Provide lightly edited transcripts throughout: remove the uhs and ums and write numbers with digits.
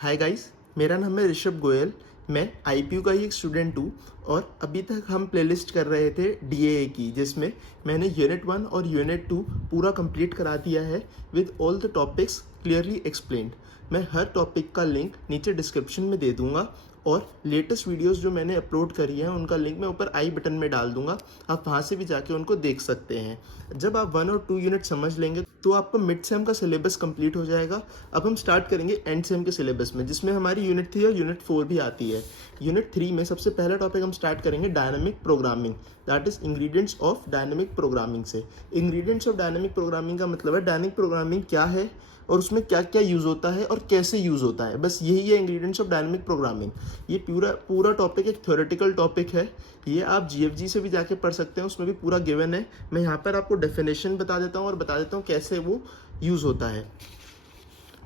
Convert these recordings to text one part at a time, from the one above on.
Hi guys, मेरा नाम है ऋषभ गोयल। मैं आईपीयू का ही एक स्टूडेंट हूँ और अभी तक हम प्लेलिस्ट कर रहे थे डीएए की, जिसमें मैंने यूनिट 1 और यूनिट 2 पूरा कंप्लीट करा दिया है with all the topics clearly explained. मैं हर टॉपिक का लिंक नीचे डिस्क्रिप्शन में दे दूंगा और लेटेस्ट वीडियोस जो मैंने अपलोड करी है उनका लिंक मैं ऊपर आई बटन में डाल दूंगा। आप वहाँ से भी जाके उनको देख सकते हैं। जब आप 1 और 2 यूनिट समझ लेंगे तो आपका मिड सेम का सिलेबस कंप्लीट हो जाएगा। अब हम स्टार्ट करेंगे एंड सेम के सिलेबस में, जिसमें हमारी यूनिट 3 और यूनिट 4 भी आती है। यूनिट 3 में सबसे पहला टॉपिक हम स्टार्ट करेंगे dynamic programming, that is ingredients of dynamic programming से। इंग्रेडिएंट्स ऑफ डायनामिक प्रोग्रामिंग का मतलब है डायनामिक प्रोग्रामिंग क्या है और उसमें क्या क्या यूज़ होता है और कैसे यूज़ होता है, बस यही है इंग्रेडिएंट्स ऑफ डायनामिक प्रोग्रामिंग। ये पूरा टॉपिक एक थ्योरेटिकल टॉपिक है। ये आप जीएफजी से भी जाके पढ़ सकते हैं, उसमें भी पूरा गिवन है। मैं यहाँ पर आपको डेफिनेशन बता देता हूँ और बता देता हूँ कैसे वो यूज़ होता है।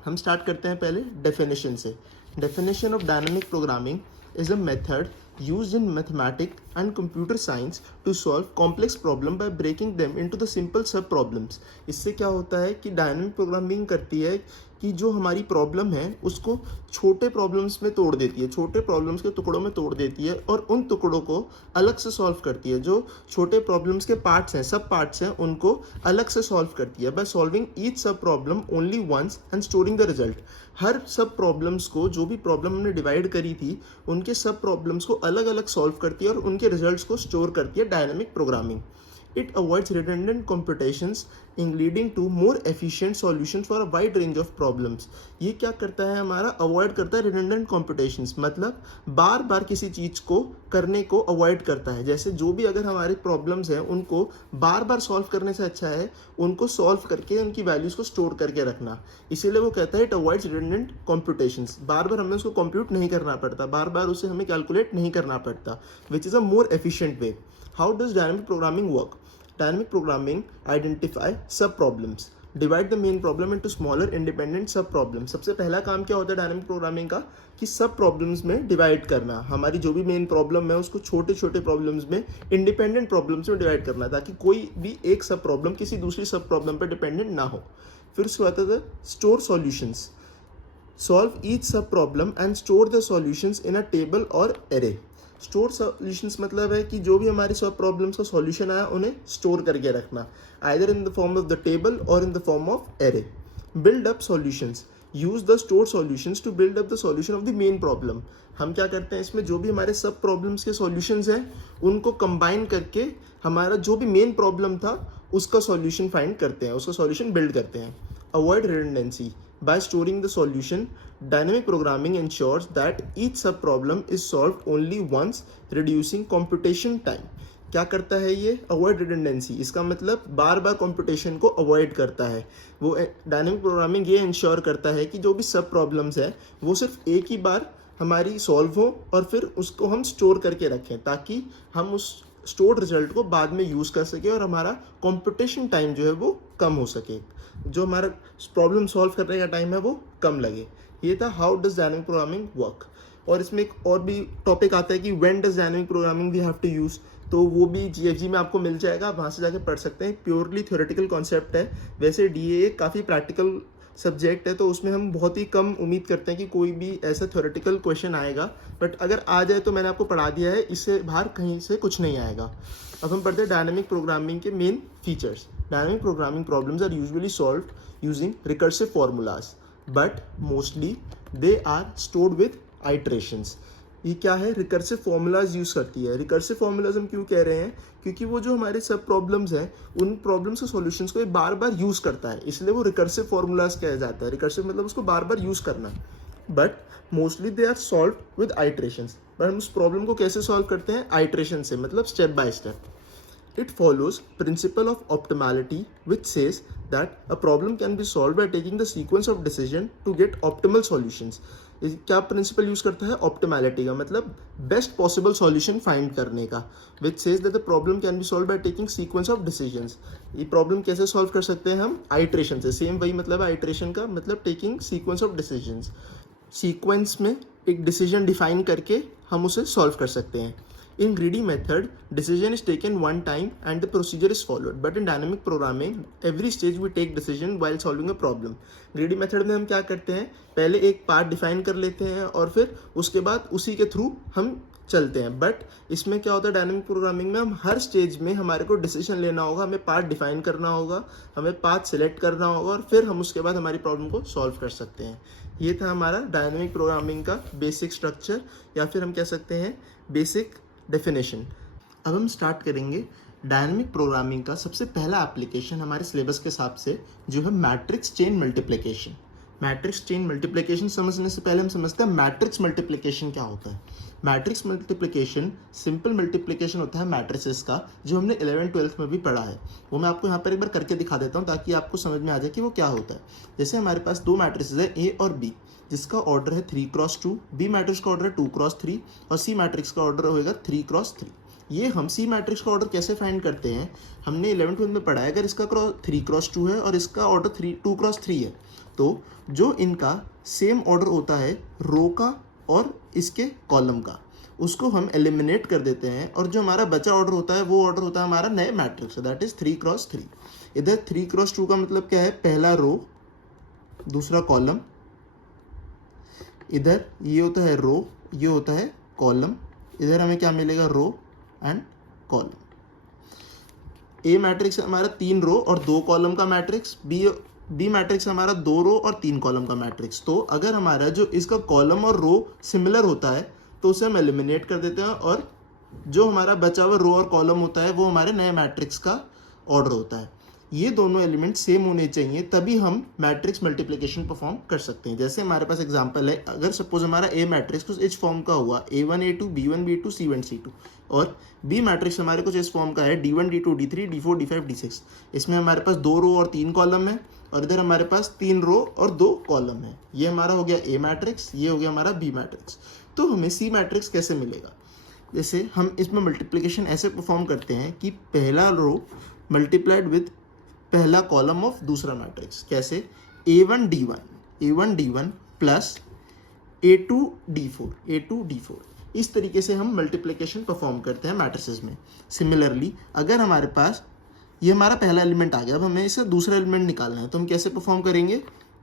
हम स्टार्ट करते हैं पहले डेफिनेशन से। Definition of dynamic programming is a method used in mathematics and computer science to solve complex problem by breaking them into the simple sub problems। इससे क्या होता है कि डायनामिक प्रोग्रामिंग करती है कि जो हमारी प्रॉब्लम है उसको छोटे प्रॉब्लम्स में तोड़ देती है, छोटे प्रॉब्लम्स के टुकड़ों में तोड़ देती है और उन टुकड़ों को अलग से सॉल्व करती है। जो छोटे प्रॉब्लम्स के पार्ट्स हैं, सब पार्ट्स हैं, उनको अलग से सॉल्व करती है by solving each sub problem only once and storing the result. हर सब प्रॉब्लम्स को, जो भी प्रॉब्लम हमने डिवाइड करी थी, उनके सब प्रॉब्लम्स को अलग अलग सॉल्व करती है और उनके रिजल्ट्स को स्टोर करती है dynamic programming. It avoids redundant computations in leading to more efficient solutions for a wide range of problems। ये क्या करता है हमारा, अवॉइड करता है redundant computations, मतलब बार बार किसी चीज़ को करने को अवॉइड करता है। जैसे जो भी अगर हमारे प्रॉब्लम्स हैं उनको बार बार सॉल्व करने से अच्छा है उनको सॉल्व करके उनकी वैल्यूज़ को स्टोर करके रखना। इसीलिए वो कहता है इट अवॉइड्स redundant computations। बार बार हमें उसको कंप्यूट नहीं करना पड़ता, बार बार उसे हमें कैलकुलेट नहीं करना पड़ता, which is a more efficient way. How does dynamic programming work? Dynamic programming identify sub problems, divide the main problem into smaller independent sub problems। सबसे पहला काम क्या होता है डायनामिक प्रोग्रामिंग का कि सब प्रॉब्लम्स में डिवाइड करना। हमारी जो भी मेन प्रॉब्लम है उसको छोटे छोटे प्रॉब्लम्स में, इंडिपेंडेंट प्रॉब्लम्स में डिवाइड करना, ताकि कोई भी एक सब प्रॉब्लम किसी दूसरी सब प्रॉब्लम पर डिपेंडेंट ना हो। फिर उसके बाद आता है store solutions. Solve each sub problem and store the solutions in a table और एरे। स्टोर सॉल्यूशंस मतलब है कि जो भी हमारी सब प्रॉब्लम्स का सॉल्यूशन आया उन्हें स्टोर करके रखना, either in the form of the table और in the form of array. Build up solutions, use the store solutions to build up the solution of the main problem. हम क्या करते हैं इसमें, जो भी हमारे सब प्रॉब्लम्स के सॉल्यूशंस हैं उनको कंबाइन करके हमारा जो भी मेन प्रॉब्लम था उसका सॉल्यूशन फाइंड करते हैं, उसका सॉल्यूशन बिल्ड करते हैं। Avoid redundancy, by storing the solution, dynamic programming ensures that each sub problem is solved only once, reducing computation time। क्या करता है ये, अवॉइड रिडंडेंसी, इसका मतलब बार बार कंप्यूटेशन को अवॉइड करता है। वो डायनामिक प्रोग्रामिंग ये इंश्योर करता है कि जो भी सब प्रॉब्लम्स है वो सिर्फ एक ही बार हमारी सॉल्व हो और फिर उसको हम स्टोर करके रखें, ताकि हम उस स्टोर्ड रिजल्ट को बाद में यूज़ कर सके और हमारा कंप्यूटेशन टाइम जो है वो कम हो सके, जो हमारा प्रॉब्लम सॉल्व करने का टाइम है वो कम लगे। ये था how does dynamic programming work. और इसमें एक और भी टॉपिक आता है कि when does dynamic programming we have to use, तो वो भी जीएफजी में आपको मिल जाएगा, वहाँ से जाके पढ़ सकते हैं। प्योरली थ्योरेटिकल कॉन्सेप्ट है। वैसे डीएए काफ़ी प्रैक्टिकल सब्जेक्ट है तो उसमें हम बहुत ही कम उम्मीद करते हैं कि कोई भी ऐसा थ्योरेटिकल क्वेश्चन आएगा, बट अगर आ जाए तो मैंने आपको पढ़ा दिया है, इससे बाहर कहीं से कुछ नहीं आएगा। अब हम पढ़ते हैं डायनामिक प्रोग्रामिंग के main features. Dynamic programming problems are usually solved using recursive formulas, but mostly they are stored with iterations. ये क्या है, रिकर्सिव फॉर्मूलाज यूज़ करती है। रिकर्सिव फॉर्मूलाज हम क्यों कह रहे हैं, क्योंकि वो जो हमारे सब प्रॉब्लम्स हैं उन प्रॉब्लम्स के सॉल्यूशंस को ये बार बार यूज़ करता है, इसलिए वो रिकर्सिव फॉर्मूलाज कहा जाता है। रिकर्सिव मतलब उसको बार बार यूज़ करना, but mostly they are solve with iterations. But हम उस प्रॉब्लम को कैसे सॉल्व करते हैं, आइट्रेशन से, मतलब step by step. It follows principle of optimality, which says that a problem can be solved by taking the sequence of decision to get optimal solutions। क्या principal use करता है, optimality का, मतलब best possible solution find करने का। Which says that the problem can be solve by taking sequence of decisions. ये problem कैसे solve कर सकते हैं हम, आइट्रेशन से। सेम वही मतलब है आइट्रेशन का, मतलब taking sequence of decisions. Sequence में एक डिसीजन डिफाइन करके हम उसे सॉल्व कर सकते हैं। In greedy method, decision is taken one time and the procedure is followed. But in dynamic programming, every stage we take decision while solving a problem. Greedy method में हम क्या करते हैं, पहले एक पार्ट डिफाइन कर लेते हैं और फिर उसके बाद उसी के थ्रू हम चलते हैं. बट इसमें क्या होता है, डायनामिक प्रोग्रामिंग में हम हर स्टेज में हमारे को डिसीजन लेना होगा, हमें पार्ट डिफाइन करना होगा, हमें पाथ सिलेक्ट करना होगा और फिर हम उसके बाद हमारी प्रॉब्लम को सॉल्व कर सकते हैं. ये था हमारा डायनामिक प्रोग्रामिंग का बेसिक स्ट्रक्चर या फिर हम कह सकते हैं बेसिक डेफिनेशन. अब हम स्टार्ट करेंगे डायनामिक प्रोग्रामिंग का सबसे पहला एप्लीकेशन हमारे सिलेबस के हिसाब से, जो है matrix chain multiplication. Matrix chain multiplication समझने से पहले हम समझते हैं मैट्रिक्स मल्टीप्लिकेशन क्या होता है. मैट्रिक्स मल्टीप्लिकेशन सिंपल मल्टीप्लिकेशन होता है मैट्रिसेस का, जो हमने 11th-12th में भी पढ़ा है. वो मैं आपको यहाँ पर एक बार करके दिखा देता हूँ ताकि आपको समझ में आ जाए कि वो क्या होता है. जैसे हमारे पास दो मैट्रिसेस है ए और बी, जिसका ऑर्डर है 3x2, बी मैट्रिक्स का ऑर्डर है 2x3 और सी मैट्रिक्स का ऑर्डर होगा 3x3. ये हम सी मैट्रिक्स का ऑर्डर कैसे फाइंड करते हैं, हमने 11th-12th में पढ़ा है. अगर इसका 3x2 है और इसका ऑर्डर 2x3 है, तो जो इनका सेम ऑर्डर होता है रो का और इसके कॉलम का, उसको हम एलिमिनेट कर देते हैं और जो हमारा बचा ऑर्डर होता है वो ऑर्डर होता है हमारा नए मैट्रिक्स, दैट इज 3x3. इधर 3x2 का मतलब क्या है, पहला रो दूसरा कॉलम. इधर ये होता है रो, ये होता है कॉलम. इधर हमें क्या मिलेगा, row and column. A matrix हमारा 3 रो और 2 कॉलम का मैट्रिक्स, बी मैट्रिक्स हमारा 2 रो और 3 कॉलम का मैट्रिक्स. तो अगर हमारा जो इसका कॉलम और रो सिमिलर होता है तो उसे हम एलिमिनेट कर देते हैं और जो हमारा बचा हुआ रो और कॉलम होता है वो हमारे नए मैट्रिक्स का ऑर्डर होता है. ये दोनों एलिमेंट सेम होने चाहिए, तभी हम मैट्रिक्स मल्टीप्लिकेशन परफॉर्म कर सकते हैं. जैसे हमारे पास एग्जांपल है, अगर सपोज हमारा ए मैट्रिक्स कुछ इस फॉर्म का हुआ a1 a2 b1 b2 c1 c2 और बी मैट्रिक्स हमारे कुछ इस फॉर्म का है d1 d2 d3 d4 d5 d6. इसमें हमारे पास 2 रो और 3 कॉलम है और इधर हमारे पास 3 रो और 2 कॉलम है. ये हमारा हो गया ए मैट्रिक्स, ये हो गया हमारा बी मैट्रिक्स. तो हमें सी मैट्रिक्स कैसे मिलेगा, जैसे हम इसमें मल्टीप्लिकेशन ऐसे परफॉर्म करते हैं कि पहला रो मल्टीप्लाइड विद पहला कॉलम ऑफ दूसरा मैट्रिक्स. कैसे, a1 d1 plus a2 d4. इस तरीके से हम मल्टीप्लिकेशन परफॉर्म करते हैं मैट्रिसेस में. सिमिलरली अगर हमारे पास ये हमारा पहला एलिमेंट आ गया, अब हमें इसका दूसरा एलिमेंट निकालना है, तो हम कैसे परफॉर्म करेंगे,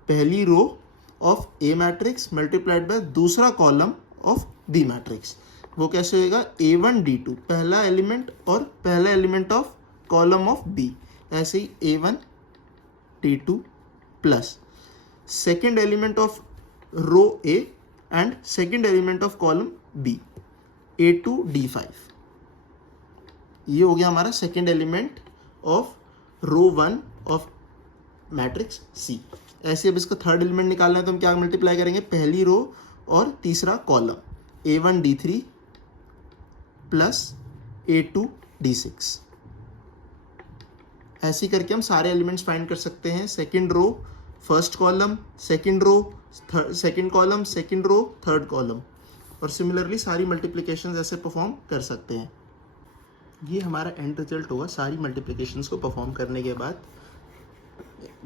पहली row of A matrix multiplied by दूसरा कॉलम ऑफ बी मैट्रिक्स. वो कैसे होएगा, a1 d2 पहला एलिमेंट और पहला element of column of B. ऐसे ही a1 d2 plus second element of row a and second element of column b a2 d5. ये हो गया हमारा second element of row 1 of matrix C. ऐसे अब इसका थर्ड एलिमेंट निकालना है तो हम क्या मल्टीप्लाई करेंगे, पहली रो और तीसरा column a1 d3 plus a2 d6. ऐसे करके हम सारे एलिमेंट्स फाइंड कर सकते हैं. Second row first column, second row second column, second row third column, और सिमिलरली सारी मल्टीप्लिकेशंस ऐसे परफॉर्म कर सकते हैं. ये हमारा एंड रिजल्ट होगा सारी मल्टीप्लिकेशंस को परफॉर्म करने के बाद.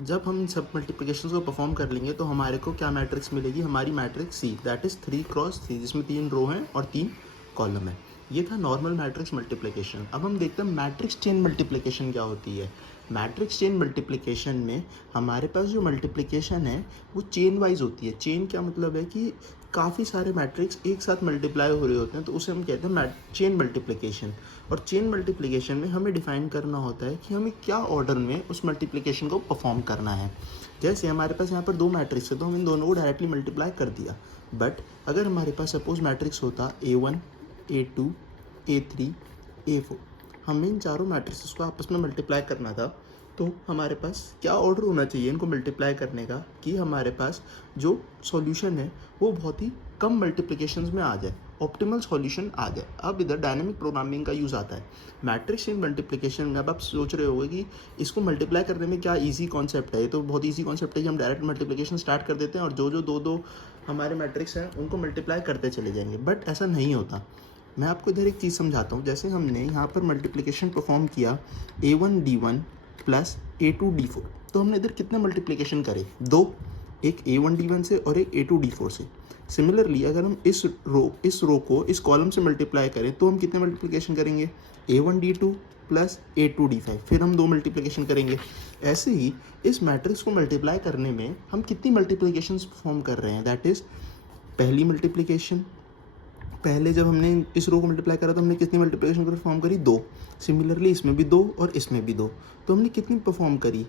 जब हम सब मल्टीप्लिकेशंस को परफॉर्म कर लेंगे तो हमारे को क्या मैट्रिक्स मिलेगी, हमारी matrix C, that is 3x3, जिसमें 3 रो हैं और 3 कॉलम है. ये था नॉर्मल मैट्रिक्स मल्टीप्लिकेशन. अब हम देखते हैं मैट्रिक्स चेन मल्टीप्लिकेशन क्या होती है. मैट्रिक्स चेन मल्टीप्लिकेशन में हमारे पास जो मल्टीप्लिकेशन है वो चेन वाइज होती है. चेन क्या मतलब है कि काफ़ी सारे मैट्रिक्स एक साथ मल्टीप्लाई हो रहे होते हैं, तो उसे हम कहते हैं चेन मल्टीप्लिकेशन. और चेन मल्टीप्लिकेशन में हमें डिफाइन करना होता है कि हमें क्या ऑर्डर में उस मल्टीप्लिकेशन को परफॉर्म करना है. जैसे हमारे पास यहाँ पर 2 मैट्रिक्स है तो हम इन दोनों को डायरेक्टली मल्टीप्लाई कर दिया. बट अगर हमारे पास सपोज मैट्रिक्स होता a1 a2 a3 a4, हमें इन चारों मैट्रिक्स को आपस में मल्टीप्लाई करना था, तो हमारे पास क्या ऑर्डर होना चाहिए इनको मल्टीप्लाई करने का कि हमारे पास जो सॉल्यूशन है वो बहुत ही कम मल्टीप्लिकेशंस में आ जाए, ऑप्टिमल सॉल्यूशन आ जाए. अब इधर डायनामिक प्रोग्रामिंग का यूज़ आता है मैट्रिक्स चेन मल्टीप्लिकेशन में. अब आप सोच रहे होगे कि इसको मल्टीप्लाई करने में क्या ईजी कॉन्सेप्ट है. ये तो बहुत ईजी कॉन्सेप्ट है कि हम डायरेक्ट मल्टीप्लिकेशन स्टार्ट कर देते हैं और जो दो हमारे मैट्रिक्स हैं उनको मल्टीप्लाई करते चले जाएंगे. बट ऐसा नहीं होता. मैं आपको इधर एक चीज़ समझाता हूँ. जैसे हमने यहाँ पर मल्टीप्लिकेशन परफॉर्म किया a1 d1 plus a2 d4, तो हमने इधर कितने मल्टीप्लिकेशन करे, 2. एक A1D1 से और एक A2D4 से। सिमिलरली अगर हम इस रो को इस कॉलम से मल्टीप्लाई करें तो हम कितने मल्टीप्लिकेशन करेंगे, A1D2 प्लस A2D5, फिर हम 2 मल्टीप्लिकेशन करेंगे। ऐसे ही इस मैट्रिक्स को मल्टीप्लाई करने में हम कितनी मल्टीप्लिकेशंस परफॉर्म कर रहे हैं, दैट इज़ पहली मल्टीप्लिकेशन, पहले जब हमने इस रो को मल्टीप्लाई करा तो हमने कितनी मल्टीप्लिकेशन परफॉर्म करी, 2। सिमिलरली इसमें भी 2 और इसमें भी 2, तो हमने कितनी परफॉर्म करी,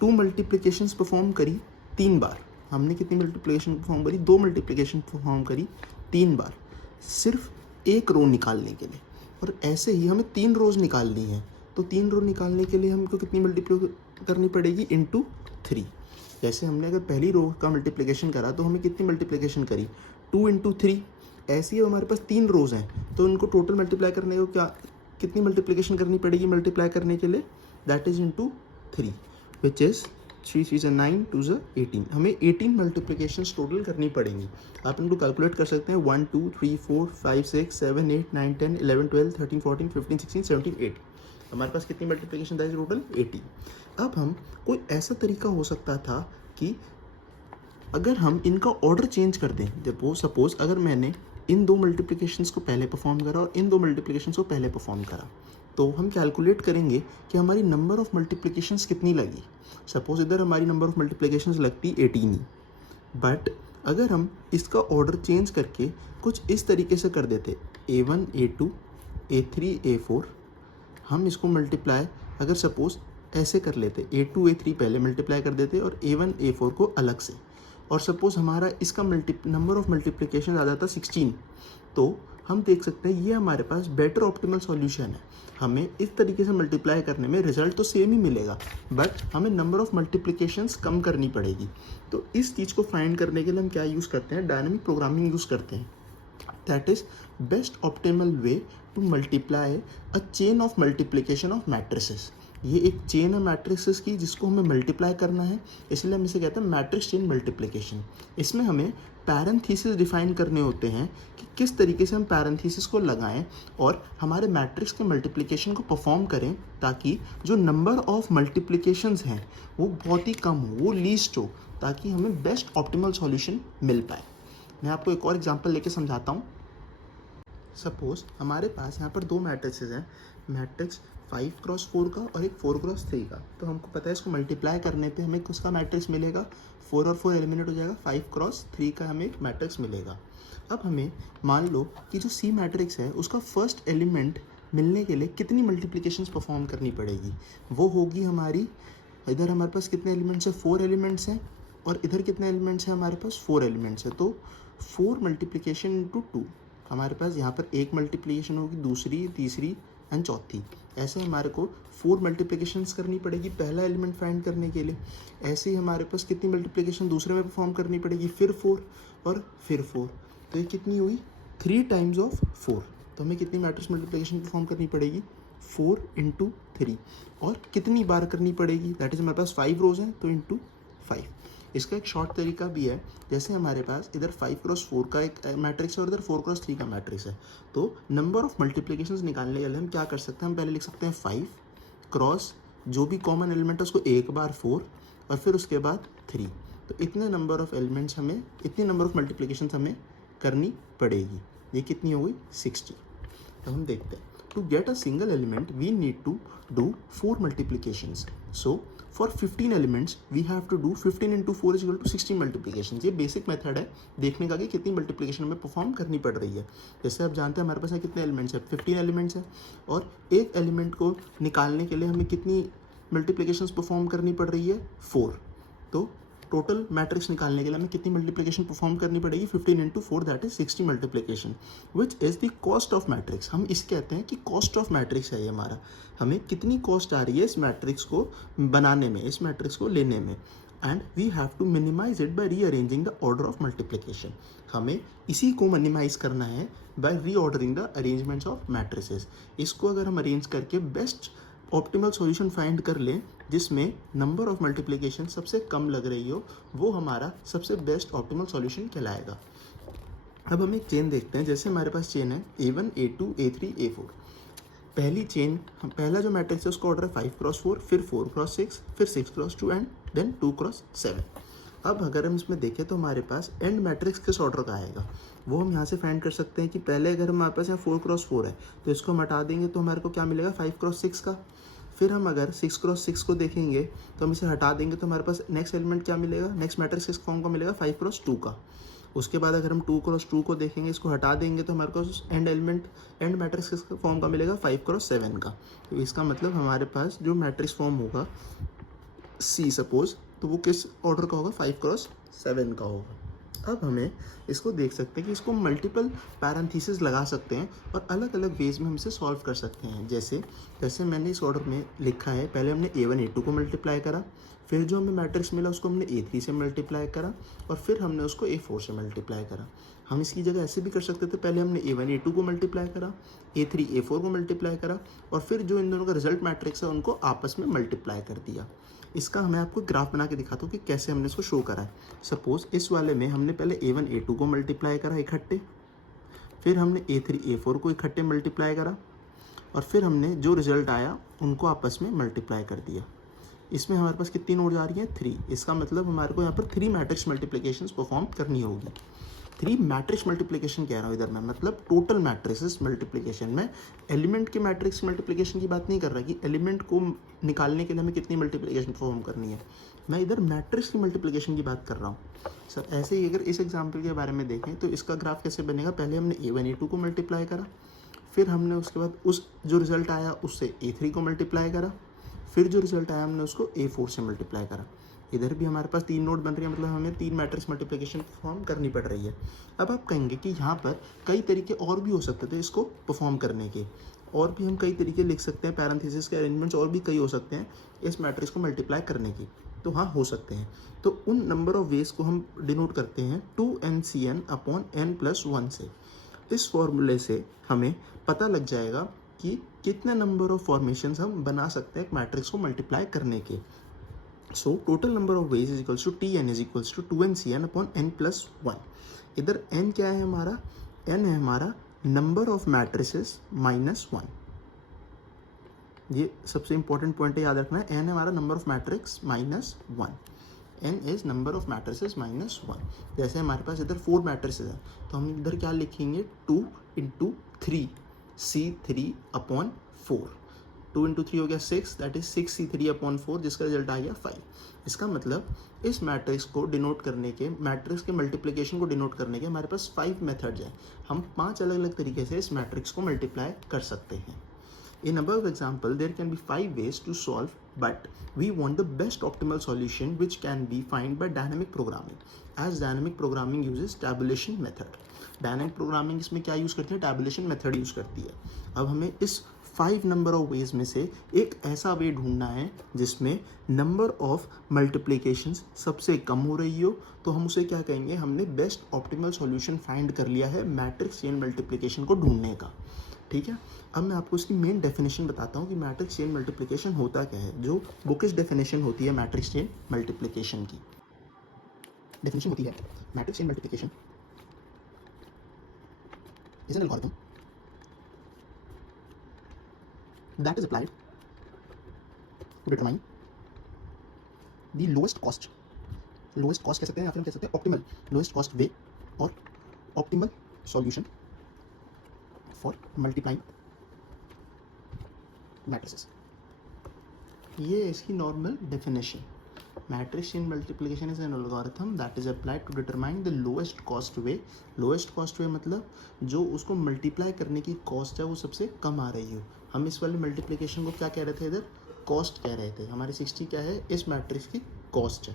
2 मल्टीप्लिकेशंस परफॉर्म करी 3 बार। हमने कितनी मल्टीप्लिकेशन परफॉर्म करी, 2 मल्टीप्लिकेशन परफॉर्म करी 3 बार, सिर्फ एक रो निकालने के लिए। और ऐसे ही हमें 3 रोज़ निकालनी है, तो 3 रो निकालने के लिए हमको कितनी मल्टीप्लाई करनी पड़ेगी, इंटू 3। जैसे हमने अगर पहली रो का मल्टीप्लिकेशन करा तो हमें कितनी मल्टीप्लिकेशन करी, 2 इंटू 3। ऐसे ही हमारे पास 3 रोज़ हैं तो उनको टोटल मल्टीप्लाई करने को कितनी मल्टीप्लिकेशन करनी पड़ेगी मल्टीप्लाई करने के लिए, that is into 3, which is 3 3 9 2 18। हमें 18 मल्टीप्लिकेशंस टोटल करनी पड़ेंगी। आप इनको कैलकुलेट कर सकते हैं, 1 2 3 4 5 6 7 8 9 10 11 12 13 14 15 16 17 8। हमारे पास कितनी मल्टीप्लिकेशन था टोटल, 18। अब हम कोई ऐसा तरीका हो सकता था कि अगर हम इनका ऑर्डर चेंज कर दें, जब वो सपोज अगर मैंने इन 2 मल्टीप्लिकेशंस को पहले परफॉर्म करा और इन 2 मल्टीप्लिकेशंस को पहले परफॉर्म करा, तो हम कैलकुलेट करेंगे कि हमारी नंबर ऑफ़ मल्टीप्लिकेशंस कितनी लगी। सपोज इधर हमारी नंबर ऑफ़ मल्टीप्लिकेशंस लगती 18 ही, बट अगर हम इसका ऑर्डर चेंज करके कुछ इस तरीके से कर देते, A1 A2 A3 A4, हम इसको मल्टीप्लाई अगर सपोज ऐसे कर लेते, A2 A3 पहले मल्टीप्लाई कर देते और A1 A4 को अलग से, और सपोज हमारा इसका नंबर ऑफ़ मल्टीप्लिकेशन आ जाता 16, तो हम देख सकते हैं ये हमारे पास बेटर ऑप्टिमल सॉल्यूशन है। हमें इस तरीके से मल्टीप्लाई करने में रिजल्ट तो सेम ही मिलेगा, बट हमें नंबर ऑफ़ मल्टीप्लिकेशंस कम करनी पड़ेगी। तो इस चीज़ को फाइंड करने के लिए हम क्या यूज़ करते हैं, डायनामिक प्रोग्रामिंग यूज़ करते हैं। That is best optimal way to multiply a chain of multiplication of matrices. ये एक चेन है मैट्रिसेस की जिसको हमें मल्टीप्लाई करना है, इसलिए हम इसे कहते हैं मैट्रिक्स चेन मल्टीप्लिकेशन। इसमें हमें पैरेंथेसिस डिफाइन करने होते हैं कि किस तरीके से हम पैरेंथेसिस को लगाएं और हमारे मैट्रिक्स के मल्टीप्लिकेशन को परफॉर्म करें, ताकि जो नंबर ऑफ मल्टीप्लिकेशंस हैं वो बहुत ही कम हो, वो लीस्ट हो, ताकि हमें बेस्ट ऑप्टिमल सॉल्यूशन मिल पाए। मैं आपको एक और एग्जांपल लेके समझाता हूँ। सपोज हमारे पास यहाँ पर 2 मैट्रिक्सेस हैं, मैट्रिक्स 5x4 का और एक 4x3 का। तो हमको पता है इसको मल्टीप्लाई करने पे हमें किसका मैट्रिक्स मिलेगा, 4 और 4 एलिमिनेट हो जाएगा, 5x3 का हमें एक मैट्रिक्स मिलेगा। अब हमें मान लो कि जो C मैट्रिक्स है उसका फर्स्ट एलिमेंट मिलने के लिए कितनी मल्टीप्लिकेशंस परफॉर्म करनी पड़ेगी, वो होगी हमारी, इधर हमारे पास कितने एलिमेंट्स हैं, 4 एलिमेंट्स हैं, और इधर कितने एलिमेंट्स हैं हमारे पास, 4 एलिमेंट्स हैं। तो 4 मल्टीप्लिकेशन इंटू 2, हमारे पास यहाँ पर एक मल्टीप्लिकेशन होगी, दूसरी, तीसरी एंड चौथी। ऐसे हमारे को 4 मल्टीप्लिकेशंस करनी पड़ेगी पहला एलिमेंट फाइंड करने के लिए। ऐसे ही हमारे पास कितनी मल्टीप्लिकेशन दूसरे में परफॉर्म करनी पड़ेगी, फिर 4 और फिर 4। तो ये कितनी हुई, 3 टाइम्स ऑफ 4। तो हमें कितनी मैट्रिक्स मल्टीप्लिकेशन परफॉर्म करनी पड़ेगी, 4 इंटू 3। और कितनी बार करनी पड़ेगी, दैट इज़ हमारे पास 5 रोज़ हैं तो इंटू 5। इसका एक शॉर्ट तरीका भी है, जैसे हमारे पास इधर 5x4 का एक मैट्रिक्स है और इधर 4x3 का मैट्रिक्स है, तो नंबर ऑफ मल्टीप्लिकेशंस निकालने के लिए हम क्या कर सकते हैं, हम पहले लिख सकते हैं 5 क्रॉस जो भी कॉमन एलिमेंट है उसको एक बार 4 और फिर उसके बाद 3। तो इतने नंबर ऑफ एलिमेंट्स हमें, इतनी नंबर ऑफ मल्टीप्लिकेशंस हमें करनी पड़ेगी। ये कितनी हो गई, 60। तो हम देखते हैं, to get a single element we need to do 4 multiplications. So for 15 elements we have to do 15 into 4 is equal to 60 multiplications. ये बेसिक मेथड है देखने का कि कितनी मल्टीप्लिकेशन हमें परफॉर्म करनी पड़ रही है। जैसे आप जानते हैं हमारे पास कितने एलिमेंट्स हैं, 15 एलिमेंट्स हैं, और एक एलिमेंट को निकालने के लिए हमें कितनी मल्टीप्लिकेशंस परफॉर्म करनी पड़ रही है, 4। तो टोटल मैट्रिक्स निकालने के लिए हमें कितनी मल्टीप्लिकेशन परफॉर्म करनी पड़ेगी, 15 into 4 that is 60 multiplication, which is the cost of matrix. हम इसे कहते हैं कि कॉस्ट ऑफ मैट्रिक्स है ये हमारा, हमें कितनी कॉस्ट आ रही है इस मैट्रिक्स को बनाने में, इस मैट्रिक्स को लेने में। And we have to minimize it by rearranging the order of multiplication. हमें इसी को मिनिमाइज करना है by reordering the arrangements of matrices. इसको अगर हम अरेंज करके बेस्ट ऑप्टिमल सॉल्यूशन फाइंड कर लें जिसमें नंबर ऑफ मल्टीप्लिकेशन सबसे कम लग रही हो, वो हमारा सबसे बेस्ट ऑप्टिमल सॉल्यूशन कहलाएगा। अब हम एक चेन देखते हैं, जैसे हमारे पास चेन है A1 A2 A3 A4। पहली चेन, पहला जो मैट्रिक्स है उसका ऑर्डर है 5x4, फिर 4x6, फिर 6x2 एंड देन 2x7। अब अगर हम इसमें देखें तो हमारे पास एंड मैट्रिक्स किस ऑर्डर का आएगा वो हम यहाँ से फाइंड कर सकते हैं कि पहले अगर हमारे पास यहाँ 4x4 है तो इसको हम हटा देंगे तो हमारे को क्या मिलेगा 5x6 का। फिर हम अगर 6x6 को देखेंगे तो हम इसे हटा देंगे तो हमारे पास नेक्स्ट एलिमेंट क्या मिलेगा, नेक्स्ट मैट्रिक्स किस फॉर्म का मिलेगा 5x2 का। उसके बाद अगर हम 2x2 को देखेंगे, इसको हटा देंगे तो हमारे पास एंड एलिमेंट एंड मैट्रिक्स किस फॉर्म का मिलेगा 5x7 का। तो इसका मतलब हमारे पास जो मैट्रिक्स फॉर्म होगा सी सपोज, तो वो किस ऑर्डर का होगा 5x7 का होगा। अब हमें इसको देख सकते हैं कि इसको मल्टीपल पैरेंथेसिस लगा सकते हैं और अलग अलग वेज में हम इसे सॉल्व कर सकते हैं। जैसे मैंने इस ऑर्डर में लिखा है, पहले हमने a1 a2 को मल्टीप्लाई करा, फिर जो हमें मैट्रिक्स मिला उसको हमने a3 से मल्टीप्लाई करा और फिर हमने उसको a4 से मल्टीप्लाई करा। हम इसकी जगह ऐसे भी कर सकते थे, पहले हमने a1 a2 को मल्टीप्लाई करा, a3 a4 को मल्टीप्लाई करा और फिर जो इन दोनों का रिजल्ट मैट्रिक्स है उनको आपस में मल्टीप्लाई कर दिया। इसका मैं आपको ग्राफ बना के दिखाता हूँ कि कैसे हमने इसको शो करा है। सपोज इस वाले में हमने पहले a1 a2 को मल्टीप्लाई करा इकट्ठे, फिर हमने a3 a4 को इकट्ठे मल्टीप्लाई करा और फिर हमने जो रिजल्ट आया उनको आपस में मल्टीप्लाई कर दिया। इसमें हमारे पास कितनी नोट जा रही है 3। इसका मतलब हमारे को यहाँ पर 3 मैट्रिक्स मल्टीप्लिकेशंस परफॉर्म करनी होगी। 3 मैट्रिक्स मल्टीप्लिकेशन कह रहा हूँ इधर मैं, मतलब टोटल मैट्रिक्स मल्टीप्लिकेशन में एलिमेंट के मैट्रिक्स मल्टीप्लिकेशन की बात नहीं कर रहा कि एलिमेंट को निकालने के लिए हमें कितनी मल्टीप्लिकेशन परफॉर्म करनी है, मैं इधर मैट्रिक्स की मल्टीप्लिकेशन की बात कर रहा हूँ। सर ऐसे ही अगर इस एग्जाम्पल के बारे में देखें तो इसका ग्राफ कैसे बनेगा, पहले हमने a1 a2 को मल्टीप्लाई करा, फिर हमने उसके बाद उस जो रिजल्ट आया उससे a3 को मल्टीप्लाई करा, फिर जो रिजल्ट आया हमने उसको a4 से मल्टीप्लाई करा। इधर भी हमारे पास 3 नोट बन रही है, मतलब हमें 3 मैट्रिक्स मल्टीप्लिकेशन परफॉर्म करनी पड़ रही है। अब आप कहेंगे कि यहाँ पर कई तरीके और भी हो सकते थे इसको परफॉर्म करने के, और भी हम कई तरीके लिख सकते हैं, पैरेंथेसिस के अरेंजमेंट्स और भी कई हो सकते हैं इस मैट्रिक्स को मल्टीप्लाई करने की। तो हाँ हो सकते हैं। तो उन नंबर ऑफ वेज को हम डिनोट करते हैं 2n/n+1 से। इस फॉर्मूले से हमें पता लग जाएगा कि कितने नंबर ऑफ फॉर्मेशंस हम बना सकते हैं एक मैट्रिक्स को मल्टीप्लाई करने के। So total number of ways is equals to Tn is equals to 2n/n+1। इधर n क्या है हमारा, n है हमारा नंबर ऑफ मैट्रिसेस -1। ये सबसे इंपॉर्टेंट पॉइंट है, याद रखना है, n है हमारा number of matrix -1। n is number of matrices -1। जैसे हमारे पास इधर 4 मैट्रिसेस है तो हम इधर क्या लिखेंगे 2 × 3 C3/4। 2 × 3 हो गया 6, दैट इज 6C3/4 जिसका रिजल्ट आ गया 5। इसका मतलब इस मैट्रिक्स को डिनोट करने के, मैट्रिक्स के मल्टीप्लिकेशन को डिनोट करने के हमारे पास 5 मेथड्स हैं। हम 5 अलग अलग तरीके से इस मैट्रिक्स को मल्टीप्लाई कर सकते हैं। In above example, there can be 5 ways to solve, but we want the best optimal solution which can be found by dynamic programming, as dynamic programming uses tabulation method. Dynamic programming इसमें क्या use करती है, tabulation method use करती है। अब हमें इस 5 number of veg में से एक ऐसा वे ढूंढना है जिसमें नंबर ऑफ मल्टीप्लिकेशंस सबसे कम हो रही हो, तो हम उसे क्या कहेंगे, हमने बेस्ट ऑप्टिमल सॉल्यूशन फाइंड कर लिया है मैट्रिक्स चेन मल्टीप्लिकेशन को ढूंढने का। ठीक है, अब मैं आपको इसकी मेन डेफिनेशन बताता हूँ कि मैट्रिक्स चेन मल्टीप्लिकेशन होता क्या है। जो बुकिश डेफिनेशन होती है मैट्रिक्स चेन मल्टीप्लिकेशन की, डेफिनेशन होती है matrix chain multiplication is an algorithm that is applied to determine the lowest cost कह सकते हैं या फिर हम कह सकते हैं ऑप्टिमल लोएस्ट कॉस्ट वे और optimal solution for multiplying matrices. ये इसकी normal definition. Matrix chain multiplication is an algorithm that is applied to determine the lowest cost way. Lowest cost way मतलब जो उसको मल्टीप्लाई करने की कॉस्ट है वो सबसे कम आ रही हो। हम इस वाले मल्टीप्लिकेशन को क्या कह रहे थे, इधर कॉस्ट कह रहे थे। हमारी 60 क्या है, इस मैट्रिक्स की कॉस्ट है।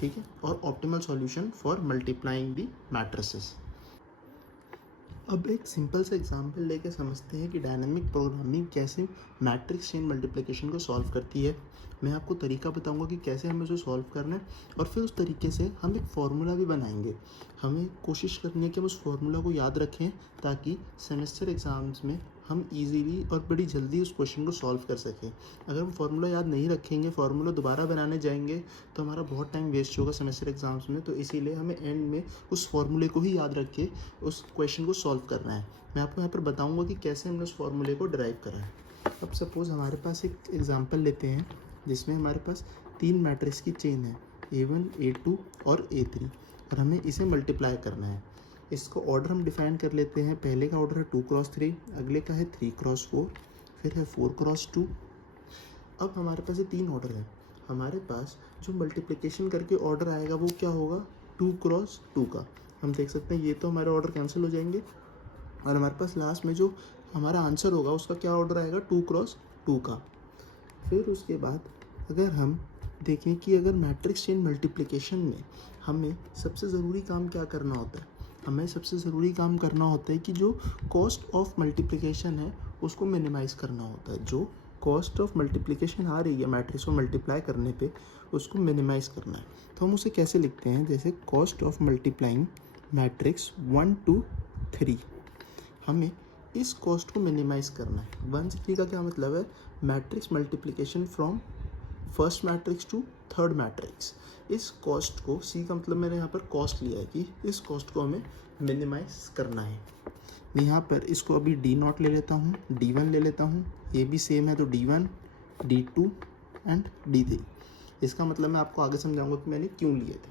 ठीक है, और optimal solution for multiplying the matrices. अब एक सिंपल सा एग्जांपल लेके समझते हैं कि डायनामिक प्रोग्रामिंग कैसे मैट्रिक्स चेन मल्टीप्लिकेशन को सॉल्व करती है। मैं आपको तरीका बताऊंगा कि कैसे हमें उसे सॉल्व करना है और फिर उस तरीके से हम एक फार्मूला भी बनाएंगे। हमें कोशिश करनी है कि हम उस फार्मूला को याद रखें ताकि सेमेस्टर एग्ज़ाम्स में हम इजीली और बड़ी जल्दी उस क्वेश्चन को सॉल्व कर सकें। अगर हम फार्मूला याद नहीं रखेंगे, फार्मूला दोबारा बनाने जाएंगे तो हमारा बहुत टाइम वेस्ट होगा सेमेस्टर एग्ज़ाम्स में। तो इसीलिए हमें एंड में उस फार्मूले को ही याद रख के उस क्वेश्चन को सॉल्व करना है। मैं आपको यहाँ पर बताऊँगा कि कैसे हमने उस फार्मूले को डिराइव करा है। अब सपोज़ हमारे पास एक एग्जाम्पल लेते हैं जिसमें हमारे पास 3 मैट्रिक्स की चेन है। A1 A2 और A3 और हमें इसे मल्टीप्लाई करना है। इसको ऑर्डर हम डिफाइन कर लेते हैं। पहले का ऑर्डर है 2x3, अगले का है 3x4, फिर है 4x2। अब हमारे पास ये 3 ऑर्डर है। हमारे पास जो मल्टीप्लिकेशन करके ऑर्डर आएगा वो क्या होगा, 2x2 का। हम देख सकते हैं ये तो हमारे ऑर्डर कैंसिल हो जाएंगे और हमारे पास लास्ट में जो हमारा आंसर होगा उसका क्या ऑर्डर आएगा, 2x2 का। फिर उसके बाद अगर हम देखें कि अगर मैट्रिक्स चेन मल्टीप्लिकेशन में हमें सबसे ज़रूरी काम क्या करना होता है, हमें सबसे ज़रूरी काम करना होता है कि जो कॉस्ट ऑफ मल्टीप्लिकेशन है उसको मिनिमाइज़ करना होता है। जो कॉस्ट ऑफ मल्टीप्लिकेशन आ रही है मैट्रिक्स को मल्टीप्लाई करने पे उसको मिनिमाइज़ करना है। तो हम उसे कैसे लिखते हैं, जैसे कॉस्ट ऑफ मल्टीप्लाइंग मैट्रिक्स 1 2 3, हमें इस कॉस्ट को मिनिमाइज़ करना है। 1 से 3 का क्या मतलब है, matrix multiplication from first matrix to third matrix. इस कॉस्ट को, सी का मतलब मैंने यहाँ पर कॉस्ट लिया है कि इस कॉस्ट को हमें मिनिमाइज करना है। मैं यहाँ पर इसको अभी D0 ले लेता हूँ, D1 ले लेता हूँ, ये भी सेम है तो D1 D2 एंड D3। इसका मतलब मैं आपको आगे समझाऊंगा कि मैंने क्यों लिए थे।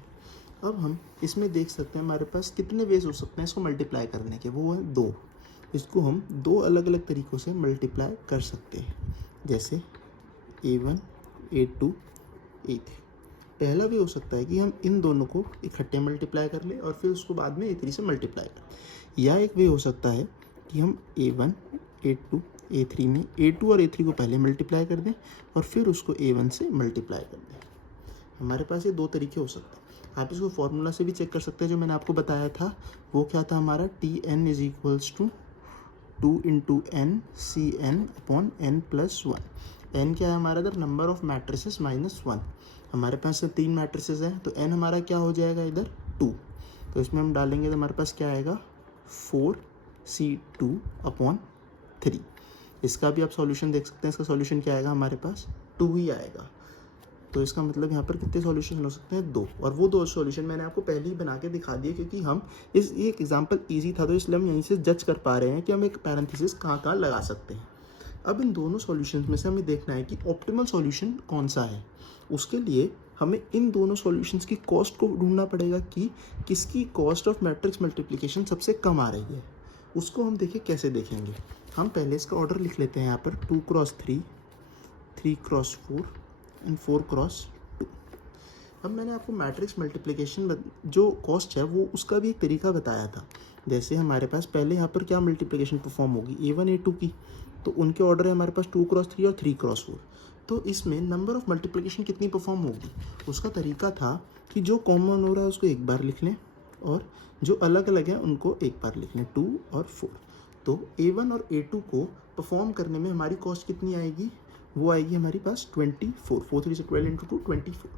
अब हम इसमें देख सकते हैं हमारे पास कितने वेज हो सकते हैं इसको मल्टीप्लाई करने के, वो है 2। इसको हम 2 अलग अलग तरीक़ों से मल्टीप्लाई कर सकते हैं, जैसे A1 A2 A3। पहला भी हो सकता है कि हम इन दोनों को इकट्ठे मल्टीप्लाई कर लें और फिर उसको बाद में A3 से मल्टीप्लाई करें, या एक वे हो सकता है कि हम A1 A2 A3 में A2 और A3 को पहले मल्टीप्लाई कर दें और फिर उसको A1 से मल्टीप्लाई कर दें। हमारे पास ये 2 तरीके हो सकते हैं। आप इसको फॉर्मूला से भी चेक कर सकते हैं, जो मैंने आपको बताया था वो क्या था हमारा, Tn = 2 × n Cn/n+1। n क्या है हमारा इधर, नंबर ऑफ मैट्रिसेस -1। हमारे पास 3 मैट्रिसेस हैं तो n हमारा क्या हो जाएगा इधर 2, तो इसमें हम डालेंगे तो हमारे पास क्या आएगा 4C2/3। इसका भी आप सॉल्यूशन देख सकते हैं, इसका सॉल्यूशन क्या आएगा हमारे पास 2 ही आएगा। तो इसका मतलब यहाँ पर कितने सॉल्यूशन हो सकते हैं, 2। और वो 2 सॉल्यूशन मैंने आपको पहले ही बना के दिखा दिए, क्योंकि हम ये एक एग्जांपल इजी था तो इसलिए हम यहीं से जज कर पा रहे हैं कि हम एक पैरेंथेसिस कहाँ लगा सकते हैं। अब इन दोनों सॉल्यूशंस में से हमें देखना है कि ऑप्टिमल सॉल्यूशन कौन सा है। उसके लिए हमें इन दोनों सॉल्यूशंस की कॉस्ट को ढूंढना पड़ेगा कि किसकी कॉस्ट ऑफ मैट्रिक्स मल्टीप्लिकेशन सबसे कम आ रही है। उसको हम देखिए कैसे देखेंगे। हम पहले इसका ऑर्डर लिख लेते हैं यहाँ पर 2x3 3x4 एंड 4x2। अब मैंने आपको मैट्रिक्स मल्टीप्लिकेशन जो कॉस्ट है वो उसका भी एक तरीका बताया था। जैसे हमारे पास पहले यहाँ पर क्या मल्टीप्लिकेशन परफॉर्म होगी, A1 A2 की, तो उनके ऑर्डर है हमारे पास 2x3 और 3x4। तो इसमें नंबर ऑफ मल्टीप्लिकेशन कितनी परफॉर्म होगी, उसका तरीका था कि जो कॉमन हो रहा है उसको एक बार लिख लें और जो अलग अलग हैं उनको एक बार लिख लें, 2 और 4। तो A1 और A2 को परफॉर्म करने में हमारी कॉस्ट कितनी आएगी, वो आएगी हमारे पास 24। 4 3 से 12 × 2 24।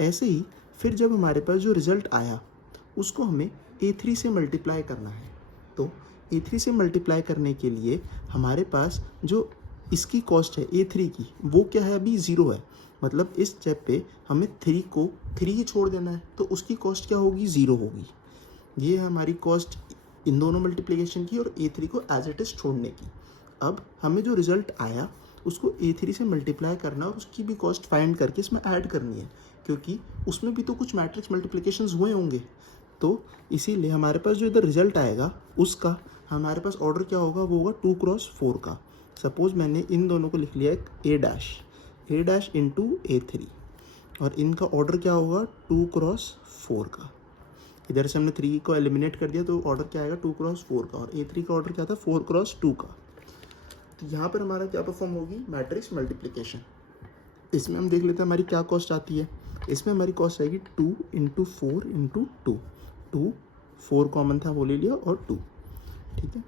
ऐसे ही फिर जब हमारे पास जो रिज़ल्ट आया उसको हमें A3 से मल्टीप्लाई करना है। तो A3 से मल्टीप्लाई करने के लिए हमारे पास जो इसकी कॉस्ट है A3 की, वो क्या है, अभी 0 है। मतलब इस स्टेप पे हमें 3 को 3 ही छोड़ देना है, तो उसकी कॉस्ट क्या होगी, 0 होगी। ये है हमारी कॉस्ट इन दोनों मल्टीप्लिकेशन की और A3 को एज इट इज़ छोड़ने की। अब हमें जो रिज़ल्ट आया उसको A3 से मल्टीप्लाई करना और उसकी भी कॉस्ट फाइंड करके इसमें ऐड करनी है, क्योंकि उसमें भी तो कुछ मैट्रिक्स मल्टीप्लिकेशंस हुए होंगे। तो इसीलिए हमारे पास जो इधर रिजल्ट आएगा उसका हमारे पास ऑर्डर क्या होगा, वो होगा 2x4 का। सपोज मैंने इन दोनों को लिख लिया एक A' × A3 और इनका ऑर्डर क्या होगा 2x4 का। इधर से हमने 3 को एलिमिनेट कर दिया तो ऑर्डर क्या आएगा 2x4 का, और A3 का ऑर्डर क्या था 4x2 का। तो यहाँ पर हमारा क्या परफॉर्म होगी, मैट्रिक्स मल्टीप्लिकेशन। इसमें हम देख लेते हैं हमारी क्या कॉस्ट आती है। इसमें हमारी कॉस्ट आएगी 2 × 4 × 2। 2 4 कॉमन था वो ले लिया और 2, ठीक है।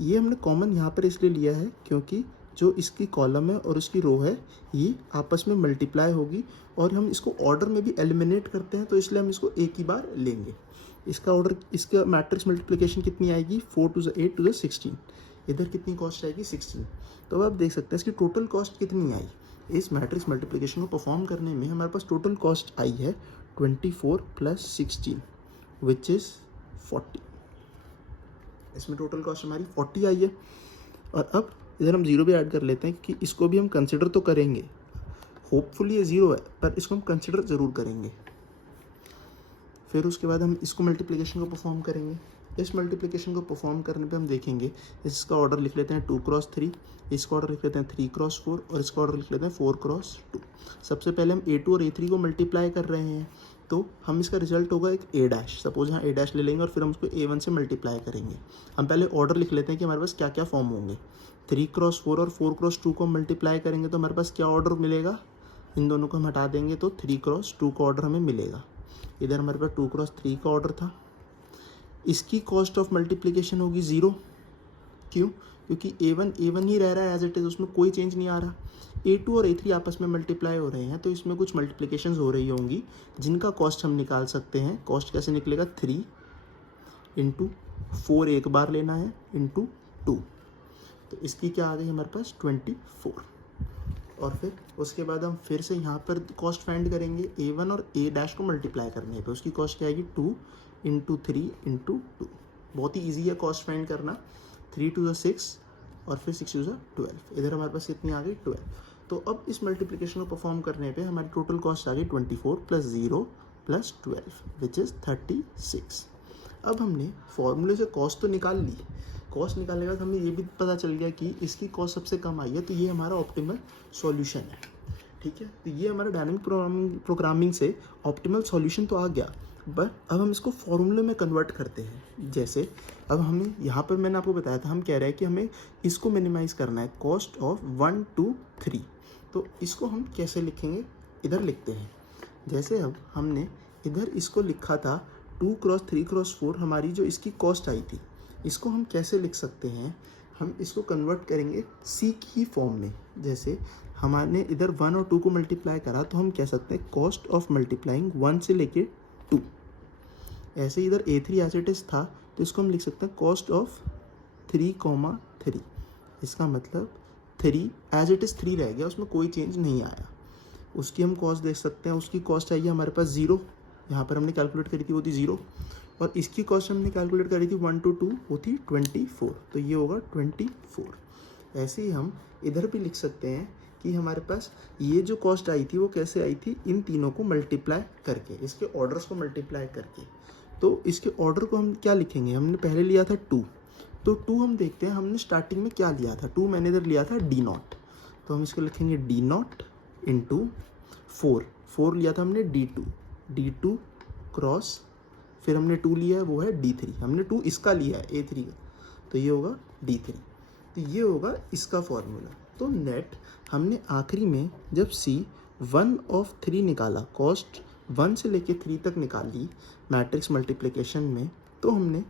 ये हमने कॉमन यहाँ पर इसलिए लिया है क्योंकि जो इसकी कॉलम है और इसकी रो है ये आपस में मल्टीप्लाई होगी और हम इसको ऑर्डर में भी एलिमिनेट करते हैं, तो इसलिए हम इसको एक ही बार लेंगे। इसका ऑर्डर, इसका मैट्रिक्स मल्टीप्लिकेशन कितनी आएगी 4 × 8 × 16। इधर कितनी कॉस्ट आएगी 16। तो अब आप देख सकते हैं इसकी टोटल कॉस्ट कितनी आई। इस मैट्रिक्स मल्टीप्लिकेशन को परफॉर्म करने में हमारे पास टोटल कॉस्ट आई है 24 + 16 विच इज़ 40। इसमें टोटल कॉस्ट हमारी 40 आई है। और अब इधर हम 0 भी ऐड कर लेते हैं कि इसको भी हम कंसिडर तो करेंगे। होपफुली ये 0 है पर इसको हम कंसिडर ज़रूर करेंगे। फिर उसके बाद हम इसको मल्टीप्लिकेशन को परफॉर्म करेंगे। इस मल्टीप्लिकेशन को परफॉर्म करने पे हम देखेंगे, इसका ऑर्डर लिख लेते हैं 2 क्रॉस 3, इसका ऑर्डर लिख लेते हैं 3 क्रॉस 4 और इसका ऑर्डर लिख लेते हैं 4 क्रॉस 2। सबसे पहले हम A2 और A3 को मल्टीप्लाई कर रहे हैं, तो हम इसका रिजल्ट होगा एक A डैश। सपोज यहाँ A डैश ले लेंगे और फिर हम उसको A1 से मल्टीप्लाई करेंगे। हम पहले ऑर्डर लिख लेते हैं कि हमारे पास क्या क्या फॉर्म होंगे। 3 क्रॉस 4 और 4 क्रॉस 2 को मल्टीप्लाई करेंगे तो हमारे पास क्या ऑर्डर मिलेगा, इन दोनों को हम हटा देंगे तो 3 क्रॉस 2 का ऑर्डर हमें मिलेगा। इधर हमारे पास 2 क्रॉस 3 का ऑर्डर था। इसकी कॉस्ट ऑफ मल्टीप्लिकेशन होगी 0। क्यों? क्योंकि A1 ही रह रहा है एज इट इज़, उसमें कोई चेंज नहीं आ रहा। A2 और A3 आपस में मल्टीप्लाई हो रहे हैं, तो इसमें कुछ मल्टीप्लिकेशंस हो रही होंगी जिनका कॉस्ट हम निकाल सकते हैं। कॉस्ट कैसे निकलेगा, 3 इंटू 4 एक बार लेना है इंटू 2, तो इसकी क्या आ गई हमारे पास 24। और फिर उसके बाद हम फिर से यहाँ पर कॉस्ट फाइंड करेंगे। A1 और A डैश को मल्टीप्लाई करने पे उसकी कॉस्ट क्या आएगी, 2 इंटू 3 इंटू 2। बहुत ही ईजी है कॉस्ट फाइंड करना। 3 2 6 और फिर 6 2 12। इधर हमारे पास कितनी आ गई, 12। तो अब इस मल्टीप्लिकेशन को परफॉर्म करने पे हमारी टोटल कॉस्ट आ गई 24 प्लस 0 प्लस 12 विच इज़ 36। अब हमने फॉर्मूले से कॉस्ट तो निकाल ली। कॉस्ट निकालने के बाद हमें ये भी पता चल गया कि इसकी कॉस्ट सबसे कम आई है, तो ये हमारा ऑप्टिमल सॉल्यूशन है। ठीक है, तो ये हमारा डायनामिक प्रोग्रामिंग से ऑप्टिमल सॉल्यूशन तो आ गया, बट अब हम इसको फॉर्मूले में कन्वर्ट करते हैं। जैसे अब हमें यहाँ पर मैंने आपको बताया था, हम कह रहे हैं कि हमें इसको मिनिमाइज़ करना है, कॉस्ट ऑफ 1 2 3। तो इसको हम कैसे लिखेंगे, इधर लिखते हैं। जैसे अब हमने इधर इसको लिखा था 2 क्रॉस 3 क्रॉस 4, हमारी जो इसकी कॉस्ट आई थी, इसको हम कैसे लिख सकते हैं, हम इसको कन्वर्ट करेंगे सी की फॉर्म में। जैसे हमारे इधर 1 और 2 को मल्टीप्लाई करा, तो हम कह सकते हैं कॉस्ट ऑफ मल्टीप्लाइंग 1 से लेके 2। ऐसे इधर A3 एज इट इज़ था, तो इसको हम लिख सकते हैं कॉस्ट ऑफ 3, इसका मतलब 3 एज इट इज़ 3 रह गया, उसमें कोई चेंज नहीं आया। उसकी हम कॉस्ट देख सकते हैं, उसकी कॉस्ट आई है हमारे पास 0, यहाँ पर हमने कैलकुलेट करी थी वो थी 0, और इसकी कॉस्ट हमने कैलकुलेट करी थी 1 to 2, वो थी 24, तो ये होगा 24। ऐसे ही हम इधर भी लिख सकते हैं कि हमारे पास ये जो कॉस्ट आई थी वो कैसे आई थी, इन तीनों को मल्टीप्लाई करके, इसके ऑर्डर्स को मल्टीप्लाई करके। तो इसके ऑर्डर को हम क्या लिखेंगे, हमने पहले लिया था 2, तो 2 हम देखते हैं हमने स्टार्टिंग में क्या लिया था। 2 मैंने इधर लिया था D0, तो हम इसको लिखेंगे D0 इंटू 4 लिया था हमने D2 क्रॉस, फिर हमने 2 लिया है वो है D3, हमने 2 इसका लिया है A3 का, तो ये होगा D3। तो ये होगा इसका फॉर्मूला। तो नेट हमने आखिरी में जब C1 ऑफ 3 निकाला, कॉस्ट 1 से लेके 3 तक निकाली मैट्रिक्स मल्टीप्लिकेशन में, तो हमने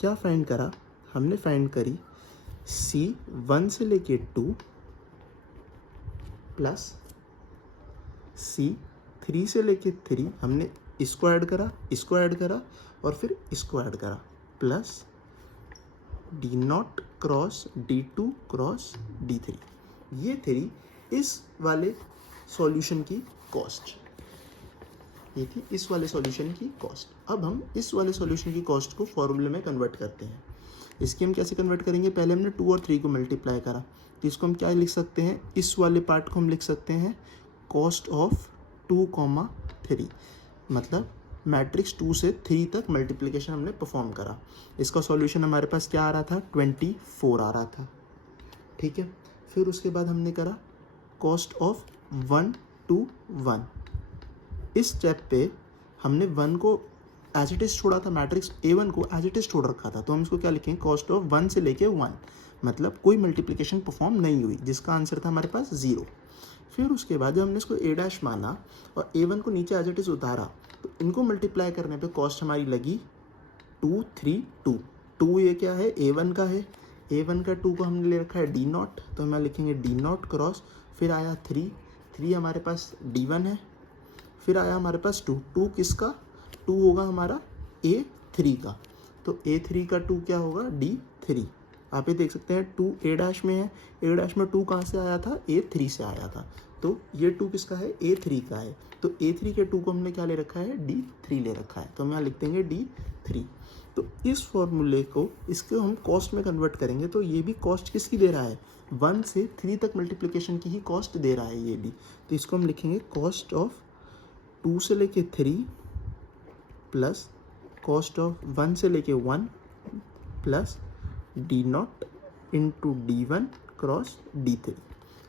क्या फाइंड करा, हमने फाइंड करी C1 से लेके 2 प्लस C3 से लेके 3, हमने इसको ऐड करा और फिर इसको ऐड करा, plus D0 cross D2 cross D3। ये थी इस वाले सॉल्यूशन की कॉस्ट, ये थी इस वाले सॉल्यूशन की कॉस्ट। अब हम इस वाले सॉल्यूशन की कॉस्ट को फॉर्मूले में कन्वर्ट करते हैं। इसकी हम कैसे कन्वर्ट करेंगे, पहले हमने 2 और 3 को मल्टीप्लाई करा, तो इसको हम क्या लिख सकते हैं, इस वाले पार्ट को हम लिख सकते हैं कॉस्ट ऑफ 2, 3, मतलब मैट्रिक्स 2 से 3 तक मल्टीप्लिकेशन हमने परफॉर्म करा। इसका सॉल्यूशन हमारे पास क्या आ रहा था, 24 आ रहा था। ठीक है, फिर उसके बाद हमने करा कॉस्ट ऑफ 1 to 1। इस स्टेप पे हमने 1 को एज इट इज़ छोड़ा था, मैट्रिक्स A1 को एज इट इज़ छोड़ रखा था, तो हम इसको क्या लिखेंगे, कॉस्ट ऑफ 1 से लेके 1, मतलब कोई मल्टीप्लिकेशन परफॉर्म नहीं हुई, जिसका आंसर था हमारे पास 0। फिर उसके बाद जब हमने इसको A डैश माना और A1 को नीचे एज इट इज़ उतारा, तो इनको मल्टीप्लाई करने पे कॉस्ट हमारी लगी 2 3 2। ये क्या है, A1 का है, A1 का 2 को हमने ले रखा है D0, तो हम लिखेंगे D0 क्रॉस, फिर आया 3 हमारे पास D1 है, फिर आया हमारे पास 2 किसका, 2 होगा हमारा A3 का, तो A3 का 2 क्या होगा, D3। आप ये देख सकते हैं 2 A डैश में है, A डैश में 2 कहाँ से आया था, A3 से आया था, तो ये 2 किसका है, A3 का है, तो A3 के 2 को हमने क्या ले रखा है, D3 ले रखा है, तो हम यहाँ लिख देंगे D3। तो इस फॉर्मूले को, इसको हम कॉस्ट में कन्वर्ट करेंगे, तो ये भी कॉस्ट किसकी दे रहा है, 1 से 3 तक मल्टीप्लिकेशन की ही कॉस्ट दे रहा है ये भी, तो इसको हम लिखेंगे कॉस्ट ऑफ 2 से लेके 3 प्लस कॉस्ट ऑफ 1 से लेके 1 plus D0 into D1 cross D3।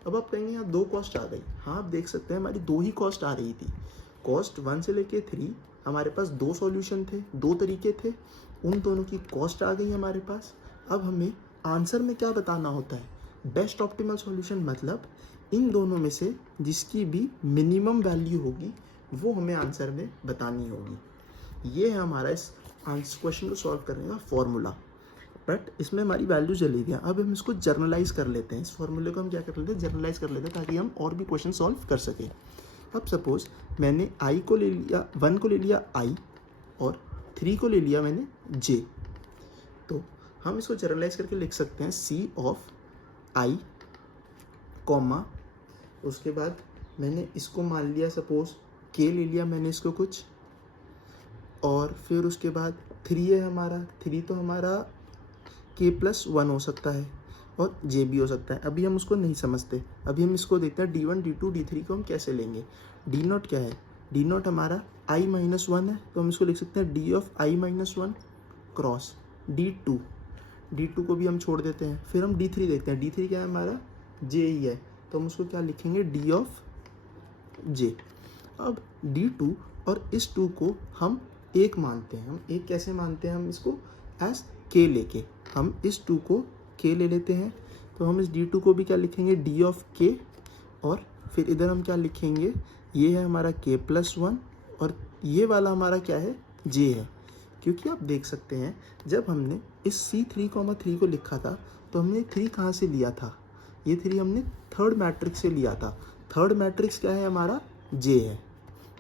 अब आप कहेंगे यहाँ 2 कॉस्ट आ गई। हाँ, आप देख सकते हैं हमारी 2 ही कॉस्ट आ रही थी। कॉस्ट 1 से लेके 3 हमारे पास 2 सॉल्यूशन थे, 2 तरीके थे, उन दोनों की कॉस्ट आ गई हमारे पास। अब हमें आंसर में क्या बताना होता है, बेस्ट ऑप्टिमल सॉल्यूशन, मतलब इन दोनों में से जिसकी भी मिनिमम वैल्यू होगी वो हमें आंसर में बतानी होगी। ये है हमारा इस क्वेश्चन को सॉल्व करने का फॉर्मूला। बट इसमें हमारी वैल्यू चली गई। अब हम इसको जर्नलाइज कर लेते हैं, इस फॉर्मूले को हम क्या कर लेते हैं, जर्नलाइज कर लेते हैं, ताकि हम और भी क्वेश्चन सॉल्व कर सकें। अब सपोज मैंने I को ले लिया, 1 को ले लिया I और 3 को ले लिया मैंने J, तो हम इसको जर्नलाइज करके लिख सकते हैं C ऑफ I कॉमा, उसके बाद मैंने इसको मान लिया सपोज K ले लिया मैंने इसको कुछ, और फिर उसके बाद 3 है हमारा, 3 तो हमारा K+1 हो सकता है और J भी हो सकता है। अभी हम उसको नहीं समझते, अभी हम इसको देखते हैं D1 D2 D3 को हम कैसे लेंगे। D0 क्या है, D0 हमारा I-1 है, तो हम इसको लिख सकते हैं D of I-1 cross D2, D2 को भी हम छोड़ देते हैं। फिर हम D3 देखते हैं, D3 क्या है हमारा, J ही है, तो हम उसको क्या लिखेंगे, D ऑफ J। अब D2 और इस 2 को हम एक मानते हैं। हम एक कैसे मानते हैं, हम इसको एज K लेके, हम इस 2 को K ले लेते हैं, तो हम इस D2 को भी क्या लिखेंगे, D ऑफ K, और फिर इधर हम क्या लिखेंगे, ये है हमारा K+1 और ये वाला हमारा क्या है, J है। क्योंकि आप देख सकते हैं जब हमने इस C3,3 को लिखा था तो हमने 3 कहाँ से लिया था, ये 3 हमने थर्ड मैट्रिक्स से लिया था। थर्ड मैट्रिक्स क्या है हमारा, J है,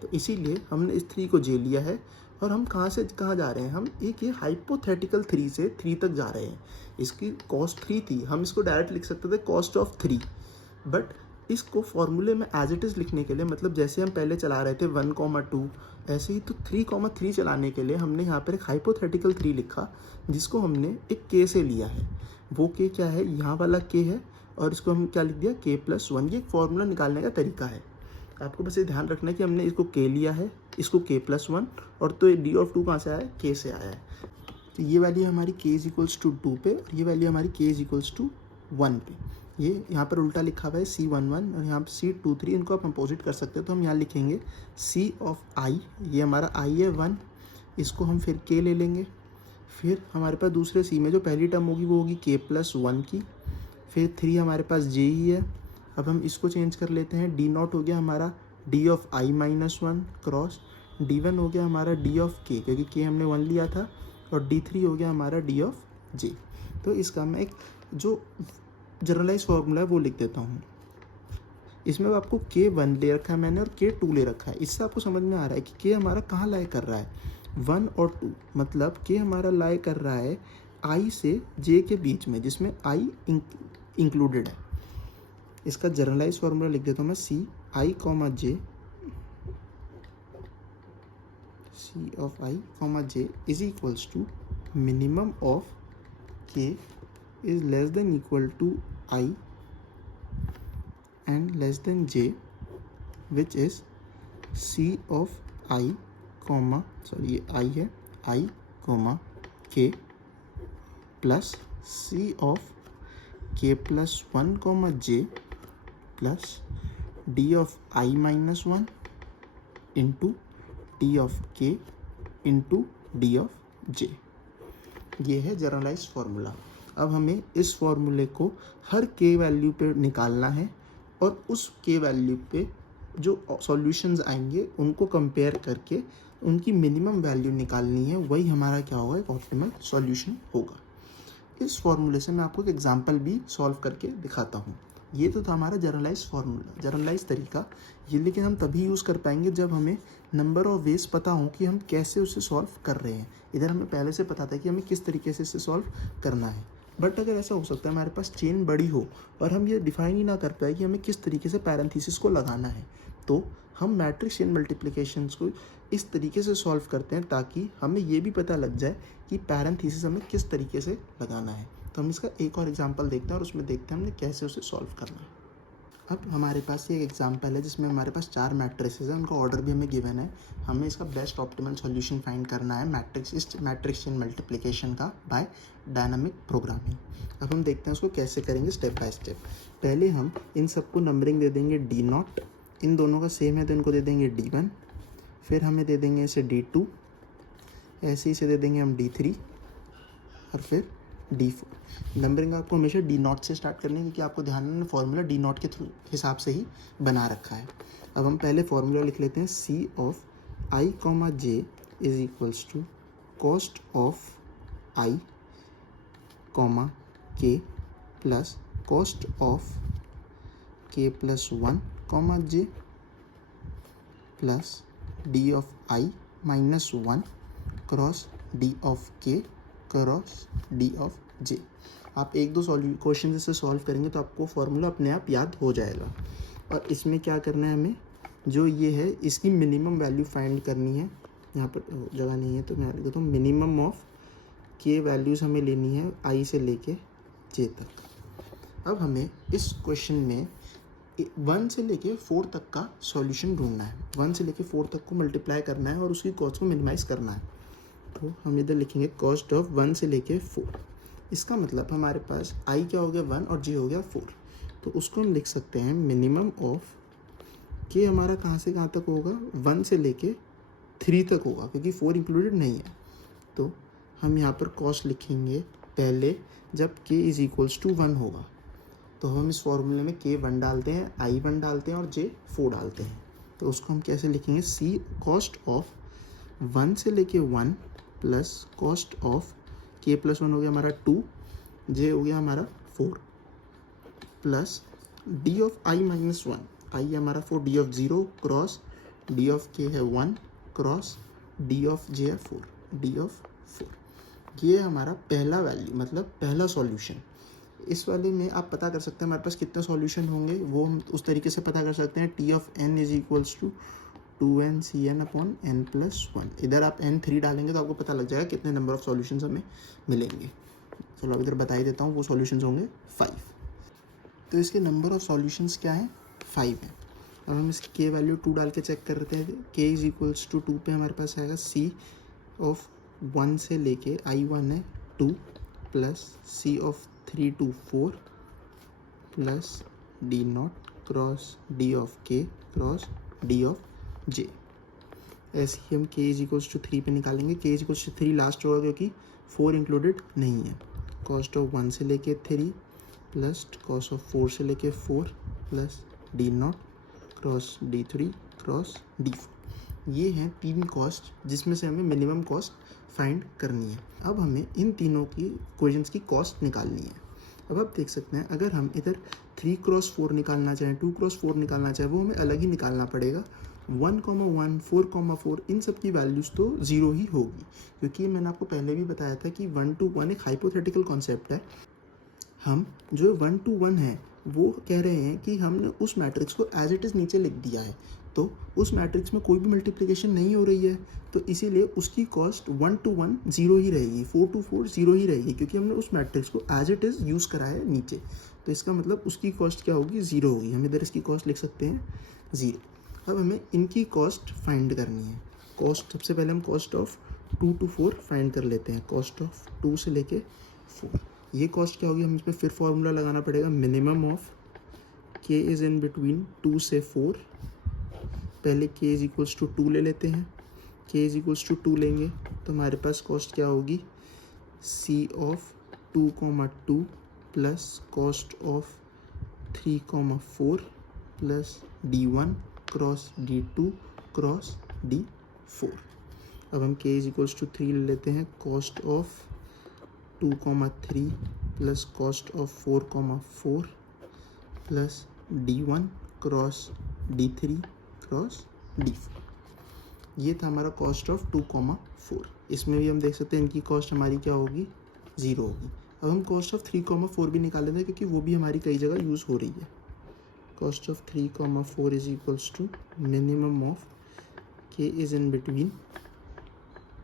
तो इसीलिए हमने इस 3 को J लिया है। और हम कहाँ से कहाँ जा रहे हैं, हम एक ये हाइपोथेटिकल 3 से 3 तक जा रहे हैं। इसकी कॉस्ट 3 थी, हम इसको डायरेक्ट लिख सकते थे कॉस्ट ऑफ 3, बट इसको फॉर्मूले में एज इट इज़ लिखने के लिए, मतलब जैसे हम पहले चला रहे थे 1,2, ऐसे ही तो 3,3 चलाने के लिए हमने यहाँ पर एक हाइपोथेटिकल 3 लिखा, जिसको हमने एक K से लिया है। वो K क्या है, यहाँ वाला K है, और इसको हम क्या लिख दिया, K+1। ये एक फॉर्मूला निकालने का तरीका है। आपको बस ये ध्यान रखना है कि हमने इसको K लिया है, इसको K+1, और तो D ऑफ 2 कहाँ से आया है, K से आया है। तो ये वैल्यू हमारी K = 2 पे, और ये वैल्यू हमारी K = 1 पे। ये यहाँ पर उल्टा लिखा हुआ है C11 और यहाँ पर C23, इनको आप अपोजिट कर सकते हैं। तो हम यहाँ लिखेंगे C ऑफ I, ये हमारा I है 1, इसको हम फिर K ले लेंगे। फिर हमारे पास दूसरे C में जो पहली टर्म होगी वो होगी K+1 की, फिर 3 हमारे पास J ही है। अब हम इसको चेंज कर लेते हैं, D0 हो गया हमारा D of I-1 cross D1 हो गया हमारा D ऑफ K, क्योंकि K हमने 1 लिया था, और D3 हो गया हमारा D ऑफ J। तो इसका मैं एक जो जनरलाइज फार्मूला है वो लिख देता हूँ। इसमें आपको K1 ले रखा है मैंने और K2 ले रखा है। इससे आपको समझ में आ रहा है कि K हमारा कहाँ लाए कर रहा है, 1 और 2, मतलब K हमारा लाए कर रहा है I से J के बीच में, जिसमें I इंक्लूडेड है। इसका जनरलाइज फार्मूला लिख देता हूँ मैं, C of I, J is equals to minimum of K is less than equal to I and less than J, which is C of I, ये I है, I, K plus C of K+1, J plus D of I-1 into D of K into D of J। ये है generalise formula. अब हमें इस फार्मूले को हर K value पे निकालना है, और उस K वैल्यू पे जो सॉल्यूशंस आएंगे उनको कंपेयर करके उनकी मिनिमम वैल्यू निकालनी है। वही हमारा क्या होगा, एक ऑप्टिमल सॉल्यूशन होगा। इस फॉर्मूले से मैं आपको एक एग्जांपल भी सॉल्व करके दिखाता हूँ। ये तो था हमारा जनरलाइज फार्मूला, जनरलाइज तरीका ये, लेकिन हम तभी यूज़ कर पाएंगे जब हमें नंबर ऑफ वेज पता हो कि हम कैसे उसे सॉल्व कर रहे हैं। इधर हमें पहले से पता था कि हमें किस तरीके से इसे सॉल्व करना है, बट अगर ऐसा हो सकता है हमारे पास चेन बड़ी हो और हम ये डिफाइन ही ना कर पाए कि हमें किस तरीके से पैरेंथेसिस को लगाना है, तो हम मैट्रिक्स चेन मल्टीप्लिकेशंस को इस तरीके से सॉल्व करते हैं ताकि हमें ये भी पता लग जाए कि पैरेंथेसिस हमें किस तरीके से लगाना है। तो हम इसका एक और एग्जांपल देखते हैं और उसमें देखते हैं हमने कैसे उसे सॉल्व करना है। अब हमारे पास ये एक एग्जांपल है जिसमें हमारे पास 4 मैट्रिसेस हैं, उनका ऑर्डर भी हमें गिवन है। हमें इसका बेस्ट ऑप्टिमल सॉल्यूशन फाइंड करना है मैट्रिक्स इन मल्टीप्लिकेशन का बाय डायनामिक प्रोग्रामिंग। अब हम देखते हैं उसको कैसे करेंगे स्टेप बाय स्टेप। पहले हम इन सबको नंबरिंग दे देंगे D0, इन दोनों का सेम है तो इनको दे देंगे D1, फिर हमें दे देंगे इसे D2, ऐसे ही इसे दे देंगे हम D3 और फिर D4। नंबरिंग आपको हमेशा D0 से स्टार्ट करनी है क्योंकि आपको ध्यान में फॉर्मूला D0 के हिसाब से ही बना रखा है। अब हम पहले फॉर्मूला लिख लेते हैं C of I, J is equals to cost of I, K plus cost of K plus 1, J plus D of I minus 1 cross D of K cross D of J। आप एक दो question से solve करेंगे तो आपको formula अपने आप याद हो जाएगा। और इसमें क्या करना है, हमें जो ये है इसकी मिनिमम वैल्यू फाइंड करनी है। यहाँ पर जगह नहीं है तो मैं लिख देता हूँ मिनिमम ऑफ K वैल्यूज़ हमें लेनी है I से लेके J तक। अब हमें इस क्वेश्चन में 1 से लेके 4 तक का सॉल्यूशन ढूंढना है। 1 से लेके 4 तक को मल्टीप्लाई करना है और उसकी कॉस्ट को मिनिमाइज़ करना है। तो हम इधर लिखेंगे कॉस्ट ऑफ 1 से लेके 4। इसका मतलब हमारे पास I क्या हो गया 1 और J हो गया 4। तो उसको हम लिख सकते हैं मिनिमम ऑफ K हमारा कहाँ से कहाँ तक होगा, 1 से लेके 3 तक होगा क्योंकि 4 इंक्लूडेड नहीं है। तो हम यहाँ पर कॉस्ट लिखेंगे पहले जब K इज इक्वल्स टू 1 होगा। तो हम इस फॉर्मूले में K 1 डालते हैं, I 1 डालते हैं और J 4 डालते हैं। तो उसको हम कैसे लिखेंगे, C कॉस्ट ऑफ 1 से लेके 1 plus cost of K plus 1 हो गया हमारा 2, J हो गया हमारा 4 plus D of I minus 1, I हमारा 4, D of 0 cross D of K है 1 क्रॉस D ऑफ J है 4, D ऑफ 4। ये हमारा पहला वैल्यू मतलब पहला सॉल्यूशन। इस वाले में आप पता कर सकते हैं हमारे पास कितने सॉल्यूशन होंगे, वो हम उस तरीके से पता कर सकते हैं। T of n is equals to 2n Cn upon n plus 1। इधर आप n 3 डालेंगे तो आपको पता लग जाएगा कितने नंबर ऑफ सॉल्यूशंस हमें मिलेंगे। चलो अब इधर बता ही देता हूँ, वो सॉल्यूशंस होंगे 5। तो इसके नंबर ऑफ सॉल्यूशंस क्या हैं, 5 हैं। अब हम इसकी K वैल्यू 2 डाल के चेक करते हैं। K इज इक्वल्स टू 2 पे हमारे पास आएगा C ऑफ 1 से लेके I1 है 2 plus C of 3 to 4 plus D0 cross D of K cross D of J। ऐसे ही हम K इज इक्वल्स टू 3 पे निकालेंगे। K is equals to 3 last होगा क्योंकि 4 इंक्लूडेड नहीं है। कॉस्ट ऑफ 1 से लेके 3 प्लस कॉस्ट ऑफ 4 से लेके 4 plus D0 cross D3 cross D4। ये हैं 3 कॉस्ट जिसमें से हमें मिनिमम कॉस्ट फाइंड करनी है। अब हमें इन तीनों की इक्वेशंस की कॉस्ट निकालनी है। अब आप देख सकते हैं अगर हम इधर 3 क्रॉस 4 निकालना चाहें, 2 क्रॉस 4 निकालना चाहें, वो हमें अलग ही निकालना पड़ेगा। 1, 1, 4, 4 इन सब की वैल्यूज़ तो 0 ही होगी क्योंकि मैंने आपको पहले भी बताया था कि 1 to 1 एक हाइपोथेटिकल कॉन्सेप्ट है। हम जो 1 to 1 है वो कह रहे हैं कि हमने उस मैट्रिक्स को एज इट इज़ नीचे लिख दिया है, तो उस मैट्रिक्स में कोई भी मल्टीप्लिकेशन नहीं हो रही है, तो इसीलिए उसकी कॉस्ट 1 to 1 0 ही रहेगी, 4 to 4 0 ही रहेगी क्योंकि हमने उस मैट्रिक्स को एज इट इज़ यूज़ करा है नीचे। तो इसका मतलब उसकी कॉस्ट क्या होगी, 0 होगी। हम इधर इसकी कॉस्ट लिख सकते हैं 0। अब हमें इनकी कॉस्ट फाइंड करनी है। कॉस्ट सबसे पहले हम कॉस्ट ऑफ 2 to 4 फाइंड कर लेते हैं। कॉस्ट ऑफ 2 से लेके 4, ये कॉस्ट क्या होगी, हम इसमें फिर फॉर्मूला लगाना पड़ेगा। Minimum of K is in between 2 से 4। पहले K इज इक्वल्स टू 2 ले लेते हैं। K इज इक्वल्स टू 2 लेंगे तो हमारे पास कॉस्ट क्या होगी, C of 2, 2 plus cost of 3, 4 plus D1 cross D2 cross D4। अब हम K इज इक्वल्स टू 3 ले लेते हैं। Cost of 2, 3 plus cost of 4, 4 plus D1 cross D3 cross D4। ये था हमारा कॉस्ट ऑफ 2, 4। इसमें भी हम देख सकते हैं इनकी कॉस्ट हमारी क्या होगी, 0 होगी। अब हम कॉस्ट ऑफ 3, 4 भी निकाल लेते हैं क्योंकि वो भी हमारी कई जगह यूज़ हो रही है। Cost of 3, 4 is equals to minimum of K is in between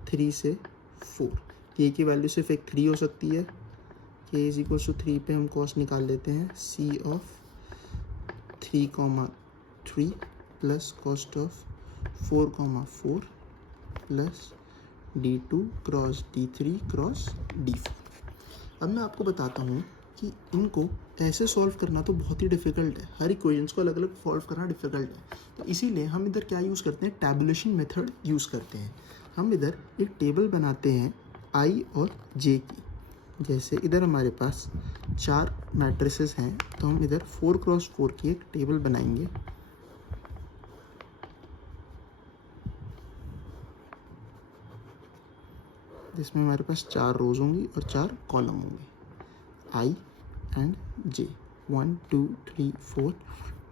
3 से 4। K की वैल्यू सिर्फ एक 3 हो सकती है। K इज इक्वल्स टू 3 पे हम कॉस्ट निकाल लेते हैं। C of 3, plus cost of 4, plus D2 cross D3 cross D4। अब मैं आपको बताता हूँ कि इनको ऐसे सॉल्व करना तो बहुत ही डिफ़िकल्ट है, हर इक्वेशंस को अलग अलग सॉल्व करना डिफ़िकल्ट है। तो इसीलिए हम इधर क्या यूज़ करते हैं, टैबुलेशन मेथड यूज़ करते हैं। हम इधर एक टेबल बनाते हैं I और J की। जैसे इधर हमारे पास 4 मैट्रिसेस हैं, तो हम इधर 4x4 की एक टेबल बनाएंगे। जिसमें हमारे पास 4 रोज होंगी और 4 कॉलम होंगे, I एंड J, 1 2 3 4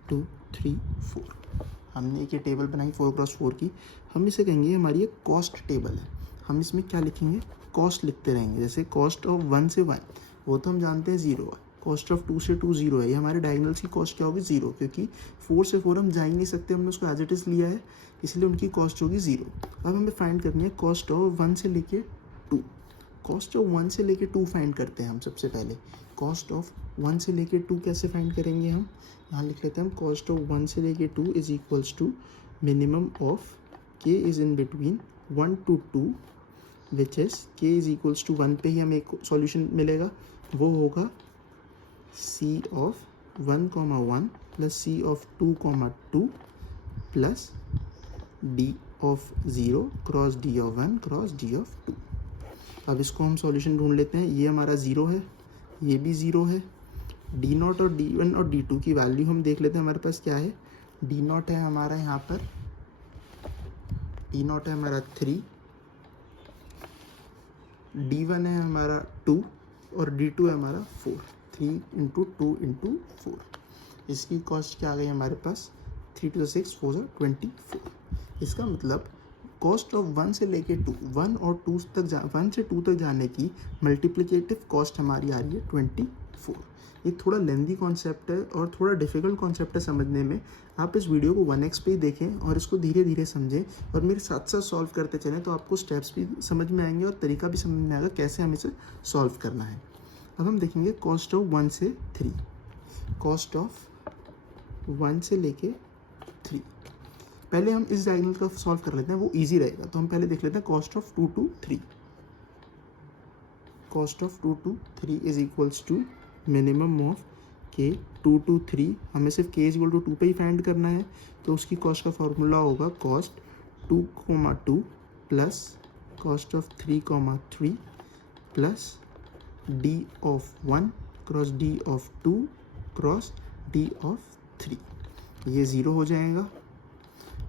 2 3 4। हमने एक ये टेबल बनाई 4x4 की। हम इसे कहेंगे हमारी एक कॉस्ट टेबल है। हम इसमें क्या लिखेंगे, कॉस्ट लिखते रहेंगे। जैसे कॉस्ट ऑफ 1 से 1 वो तो हम जानते हैं 0 है, कॉस्ट ऑफ 2 से 2 0 है। ये हमारे डायगोनल्स की कॉस्ट क्या होगी, 0, क्योंकि 4 से 4 हम जा ही नहीं सकते, हमने उसको एज इट इज़ लिया है, इसलिए उनकी कॉस्ट होगी 0। अब हमें फाइंड करनी है कॉस्ट ऑफ 1 से लेके 2। कॉस्ट ऑफ 1 से लेके 2 फाइंड करते हैं हम सबसे पहले। कॉस्ट ऑफ 1 से लेके 2 कैसे फाइंड करेंगे हम, यहाँ लिख लेते हैं हम कॉस्ट ऑफ 1 से लेके 2 is equals to minimum of k is in between 1 to 2 which is k is equals to 1 पे ही हमें एक सॉल्यूशन मिलेगा, वो होगा c of 1, plus c of 2, plus d of 0 cross d of 1 cross d of 2। अब इसको हम solution ढूंढ लेते हैं। ये हमारा 0 है, ये भी 0 है। D0 और D1 और D2 की वैल्यू हम देख लेते हैं हमारे पास क्या है। D0 है हमारा यहाँ पर, D0 है हमारा 3, D1 है हमारा 2 और D2 है हमारा 4। 3 × 2 × 4। इसकी कॉस्ट क्या आ गई हमारे पास, 3 to 6 4 24। इसका मतलब कॉस्ट ऑफ 1 से लेके 2, 1 और 2 तक 1 से 2 तक जाने की मल्टीप्लिकेटिव कॉस्ट हमारी आ रही है 24। ये थोड़ा लेंदी कॉन्सेप्ट है और थोड़ा डिफिकल्ट कॉन्सेप्ट है समझने में। आप इस वीडियो को 1x पे ही देखें और इसको धीरे धीरे समझें और मेरे साथ साथ सॉल्व करते चलें, तो आपको स्टेप्स भी समझ में आएंगे और तरीका भी समझ में आएगा कैसे हमें इसे सॉल्व करना है। अब हम देखेंगे कॉस्ट ऑफ 1 से 3। कॉस्ट ऑफ 1 से लेके 3, पहले हम इस डायगोनल का सॉल्व कर लेते हैं, वो इजी रहेगा। तो हम पहले देख लेते हैं cost of 2 to 3। Cost of 2 to 3 is equals to minimum of k 2 to 3। हमें सिर्फ k इज इक्वल टू 2 पे ही फाइंड करना है, तो उसकी कॉस्ट का फॉर्मूला होगा cost 2, plus cost of 3, plus d of 1 cross d of 2 cross d of 3। ये 0 हो जाएगा।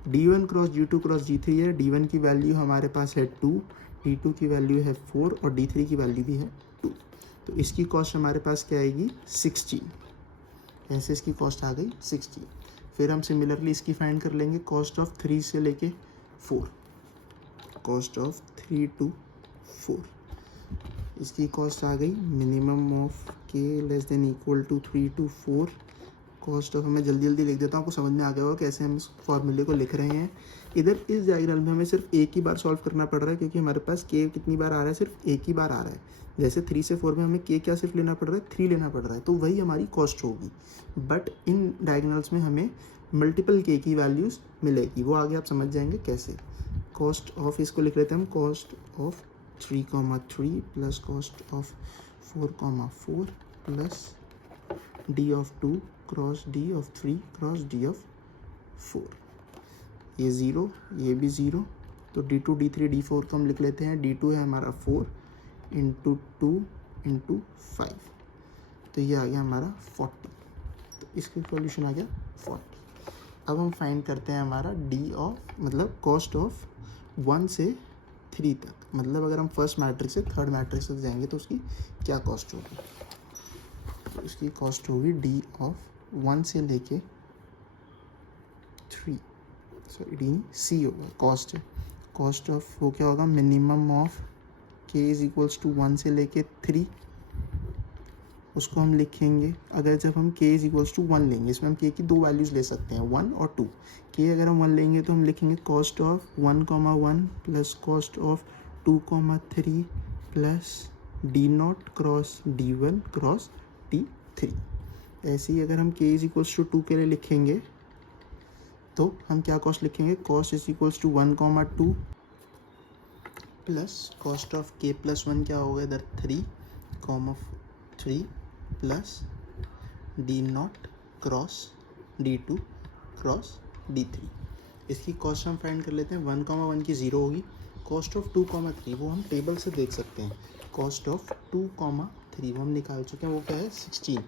D1 cross D2 cross D3 है। D1 की वैल्यू हमारे पास है 2, D2 की वैल्यू है 4 और D3 की वैल्यू भी है 2। तो इसकी कॉस्ट हमारे पास क्या आएगी, 16। ऐसे इसकी कॉस्ट आ गई 16। फिर हम सिमिलरली इसकी फाइंड कर लेंगे कॉस्ट ऑफ 3 से लेके 4। कॉस्ट ऑफ 3 to 4, इसकी कॉस्ट आ गई minimum of k less than equal to 3 to 4। Cost of, मैं जल्दी जल्दी लिख देता हूँ, आपको समझ में आ गया होगा कैसे हम इस फॉर्मूले को लिख रहे हैं। इधर इस डायग्राम में हमें सिर्फ एक ही बार सॉल्व करना पड़ रहा है, क्योंकि हमारे पास k कितनी बार आ रहा है, सिर्फ एक ही बार आ रहा है। जैसे 3 से 4 में हमें k क्या सिर्फ लेना पड़ रहा है, 3 लेना पड़ रहा है, तो वही हमारी कॉस्ट होगी। बट इन डायगोनल्स में हमें मल्टीपल k की वैल्यूज़ मिलेगी, वो आगे आप समझ जाएंगे कैसे। कॉस्ट ऑफ, इसको लिख लेते हैं हम cost of 3, plus cost of 4, plus d of 2 cross d of 3 cross d of 4। ये 0, ये भी 0, तो d2 d3 d4 को हम लिख लेते हैं। d2 है हमारा 4 × 2 × 5, तो ये आ गया हमारा 40। तो इसका सॉल्यूशन आ गया 40। अब हम फाइंड करते हैं हमारा d ऑफ, मतलब कॉस्ट ऑफ 1 से 3 तक, मतलब अगर हम फर्स्ट मैट्रिक्स से थर्ड मैट्रिक्स तक जाएंगे तो उसकी क्या कॉस्ट होगी। तो इसकी कॉस्ट होगी d ऑफ 1 से लेके 3, सॉरी d c होगा, कॉस्ट है। कॉस्ट ऑफ वो क्या होगा, minimum of k is equals to 1 से लेके 3। उसको हम लिखेंगे, अगर जब हम k इज इक्वल्स टू 1 लेंगे, इसमें हम k की दो वैल्यूज़ ले सकते हैं, 1 और 2। k अगर हम 1 लेंगे तो हम लिखेंगे cost of 1, plus cost of 2, 3 plus d0 cross d1 cross d3। ऐसे ही अगर हम k इज इक्वल्स टू 2 के लिए लिखेंगे तो हम क्या कॉस्ट लिखेंगे, cost is equals to 1,2 plus cost of k plus 1 क्या होगा इधर 3 plus d0 cross d2 cross d3। इसकी कॉस्ट हम फाइंड कर लेते हैं। 1,1 की 0 होगी, कॉस्ट ऑफ 2,3 वो हम टेबल से देख सकते हैं। कॉस्ट ऑफ 2,3 वो हम निकाल चुके हैं, वो क्या है 16।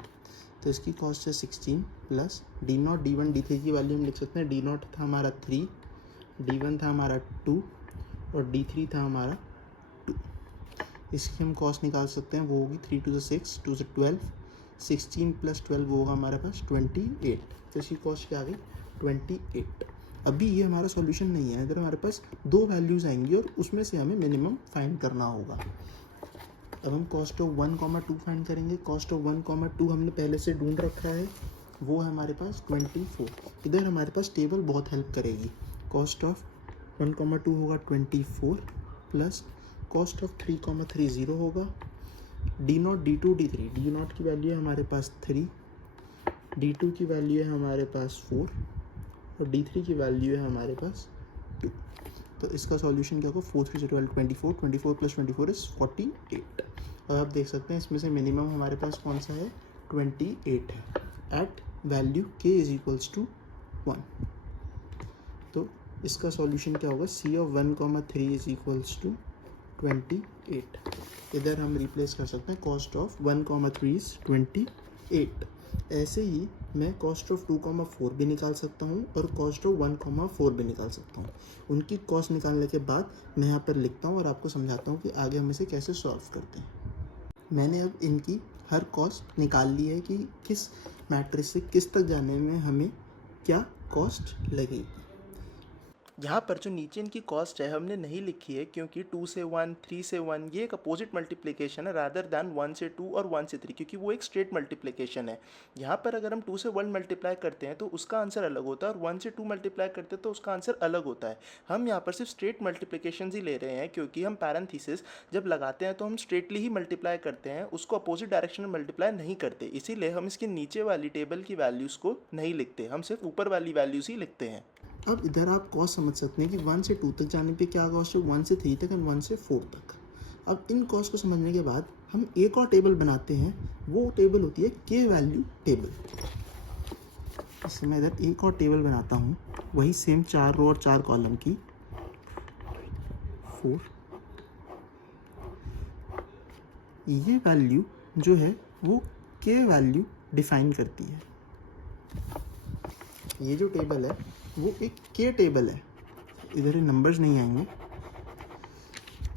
तो इसकी कॉस्ट है 16 प्लस d0 d1 d3 की वैल्यू हम लिख सकते हैं। d0 था हमारा 3, d1 था हमारा 2 और d3 था हमारा 2। इसकी हम कॉस्ट निकाल सकते हैं, वो होगी 3 to 6 2 से 12, 16 प्लस 12 वो होगा हमारे पास 28। तो इसकी कॉस्ट क्या आ गई 28। अभी ये हमारा सॉल्यूशन नहीं है, इधर हमारे पास दो वैल्यूज़ आएंगी और उसमें से हमें मिनिमम फाइंड करना होगा। अब हम कॉस्ट ऑफ 1,2 फाइंड करेंगे। कॉस्ट ऑफ 1,2 हमने पहले से ढूंढ रखा है, वो है हमारे पास 24। इधर हमारे पास टेबल बहुत हेल्प करेगी। कॉस्ट ऑफ 1,2 होगा 24 प्लस कॉस्ट ऑफ 3,3 0 होगा, d0 d2 d3। d0 की वैल्यू है हमारे पास 3, d2 की वैल्यू है हमारे पास 4 और d3 की वैल्यू है हमारे पास 2। तो इसका सॉल्यूशन क्या होगा 4 3 से 12 24, 24 प्लस 24 इज 48। और आप देख सकते हैं इसमें से मिनिमम हमारे पास कौन सा है 28 है at value k is equals to 1। तो इसका सॉल्यूशन क्या होगा c of 1,3 is equals to 28। इधर हम रिप्लेस कर सकते हैं कॉस्ट ऑफ 1,3 इज 28। ऐसे ही मैं कॉस्ट ऑफ 2,4 भी निकाल सकता हूँ और कॉस्ट ऑफ 1,4 भी निकाल सकता हूँ। उनकी कॉस्ट निकालने के बाद मैं यहाँ पर लिखता हूँ और आपको समझाता हूँ कि आगे हम इसे कैसे सॉल्व करते हैं। मैंने अब इनकी हर कॉस्ट निकाल ली है कि किस मैट्रिक्स से किस तक जाने में हमें क्या कॉस्ट लगेगी। यहाँ पर जो नीचे इनकी कॉस्ट है हमने नहीं लिखी है क्योंकि 2 से 1 3 से 1 ये एक अपोजिट मल्टीप्लिकेशन है रादर दैन 1 से 2 और 1 से 3, क्योंकि वो एक स्ट्रेट मल्टीप्लिकेशन है। यहाँ पर अगर हम 2 से 1 मल्टीप्लाई करते हैं तो उसका आंसर अलग होता है और 1 से 2 मल्टीप्लाई करते हैं तो उसका आंसर अलग होता है। हम यहाँ पर सिर्फ स्ट्रेट मल्टीप्लिकेशन ही ले रहे हैं क्योंकि हम पैरेंथेसिस जब लगाते हैं तो हम स्ट्रेटली ही मल्टीप्लाई करते हैं, उसको अपोजिट डायरेक्शन में मल्टीप्लाई नहीं करते। इसीलिए हम इसके नीचे वाली टेबल की वैल्यूज़ को नहीं लिखते, हम सिर्फ ऊपर वाली वैल्यूज़ ही लिखते हैं। अब इधर आप कॉस्ट समझ सकते हैं कि 1 से 2 तक जाने पे क्या कॉस्ट है, 1 से 3 तक एंड 1 से 4 तक। अब इन कॉस्ट को समझने के बाद हम एक और टेबल बनाते हैं, वो टेबल होती है के वैल्यू टेबल। इससे मैं इधर एक और टेबल बनाता हूँ, वही सेम 4 रो और 4 कॉलम की 4। ये वैल्यू जो है वो के वैल्यू डिफाइन करती है। ये जो टेबल है वो एक के टेबल है, इधर नंबर्स नहीं आएंगे।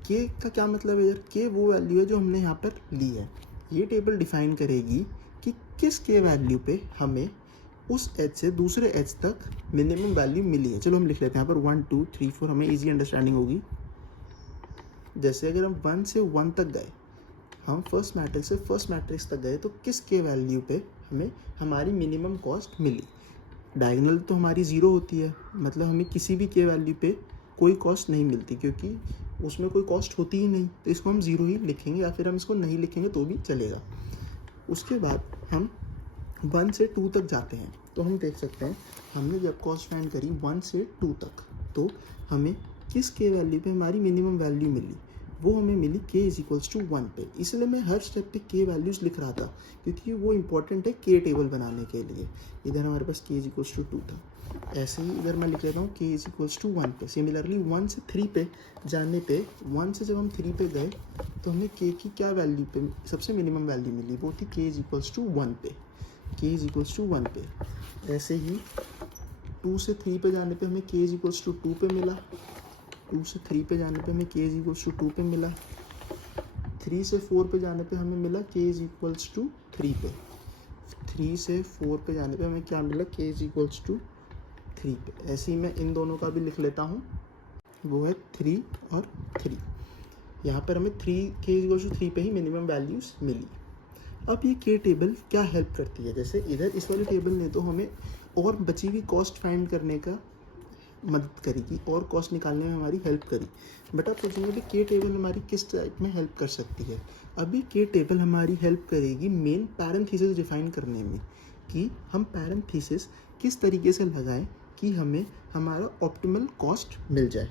के का क्या मतलब है, इधर के वो वैल्यू है जो हमने यहाँ पर ली है। ये टेबल डिफाइन करेगी कि किस के वैल्यू पे हमें उस एज से दूसरे एज तक मिनिमम वैल्यू मिली है। चलो हम लिख लेते हैं यहाँ पर 1 2 3 4, हमें इजी अंडरस्टैंडिंग होगी। जैसे अगर हम 1 से 1 तक गए, हम फर्स्ट मैट्रिक्स से फर्स्ट मैट्रिक्स तक गए, तो किस के वैल्यू पे हमें हमारी मिनिमम कॉस्ट मिली। डायगोनल तो हमारी 0 होती है, मतलब हमें किसी भी के वैल्यू पे कोई कॉस्ट नहीं मिलती क्योंकि उसमें कोई कॉस्ट होती ही नहीं। तो इसको हम 0 ही लिखेंगे या फिर हम इसको नहीं लिखेंगे तो भी चलेगा। उसके बाद हम 1 से 2 तक जाते हैं, तो हम देख सकते हैं हमने जब कॉस्ट फाइंड करी 1 से 2 तक, तो हमें किस के वैल्यू पे हमारी मिनिमम वैल्यू मिली, वो हमें मिली k इज इक्वल्स टू 1 पे। इसलिए मैं हर स्टेप पे k वैल्यूज़ लिख रहा था क्योंकि वो इंपॉर्टेंट है k टेबल बनाने के लिए। इधर हमारे पास k इज इक्वल्स टू 2 था, ऐसे ही इधर मैं लिख लेता हूँ k इज इक्वल्स टू 1 पे। सिमिलरली 1 से 3 पे जाने पे, 1 से जब हम 3 पे गए तो हमें k की क्या वैल्यू पे सबसे मिनिमम वैल्यू मिली, वो थी k इज इक्वल्स टू 1 पे। k इज इक्वल्स टू 1 पे। ऐसे ही 2 से 3 पे जाने पे हमें k इज इक्वल्स टू 2 पे मिला, 2 से 3 पे जाने पे हमें k इज इक्वल्स टू 2 पे मिला, 3 से 4 पे जाने पे हमें मिला k इज इक्वल्स टू 3 पे, 3 से 4 पे जाने पे हमें क्या मिला k इज इक्वल्स टू 3 पे। ऐसे ही मैं इन दोनों का भी लिख लेता हूँ, वो है 3 और 3। यहाँ पर हमें k इज इक्वल्स टू 3 पे ही मिनिमम वैल्यूज़ मिली। अब ये k टेबल क्या हेल्प करती है, जैसे इधर इस वाले टेबल ने तो हमें और बची हुई कॉस्ट फाइंड करने का मदद करेगी और कॉस्ट निकालने में हमारी हेल्प करी। बट आप पूछेंगे कि के टेबल हमारी किस टाइप में हेल्प कर सकती है। अभी के टेबल हमारी हेल्प करेगी मेन पैरेंथेसिस डिफाइन करने में। कि हम पैरेंथेसिस किस तरीके से लगाएं कि हमें हमारा ऑप्टिमल कॉस्ट मिल जाए।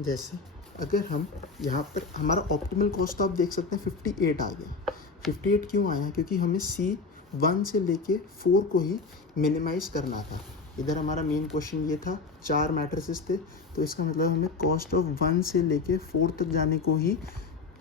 जैसे अगर हम यहाँ पर हमारा ऑप्टिमल कॉस्ट तो आप देख सकते हैं 58 आ गया। 58 क्यों आया? क्योंकि हमें C1 से लेके 4 को ही मिनिमाइज़ करना था। इधर हमारा मेन क्वेश्चन ये था, 4 मैट्रिसेस थे, तो इसका मतलब हमें कॉस्ट ऑफ 1 से लेके 4 तक जाने को ही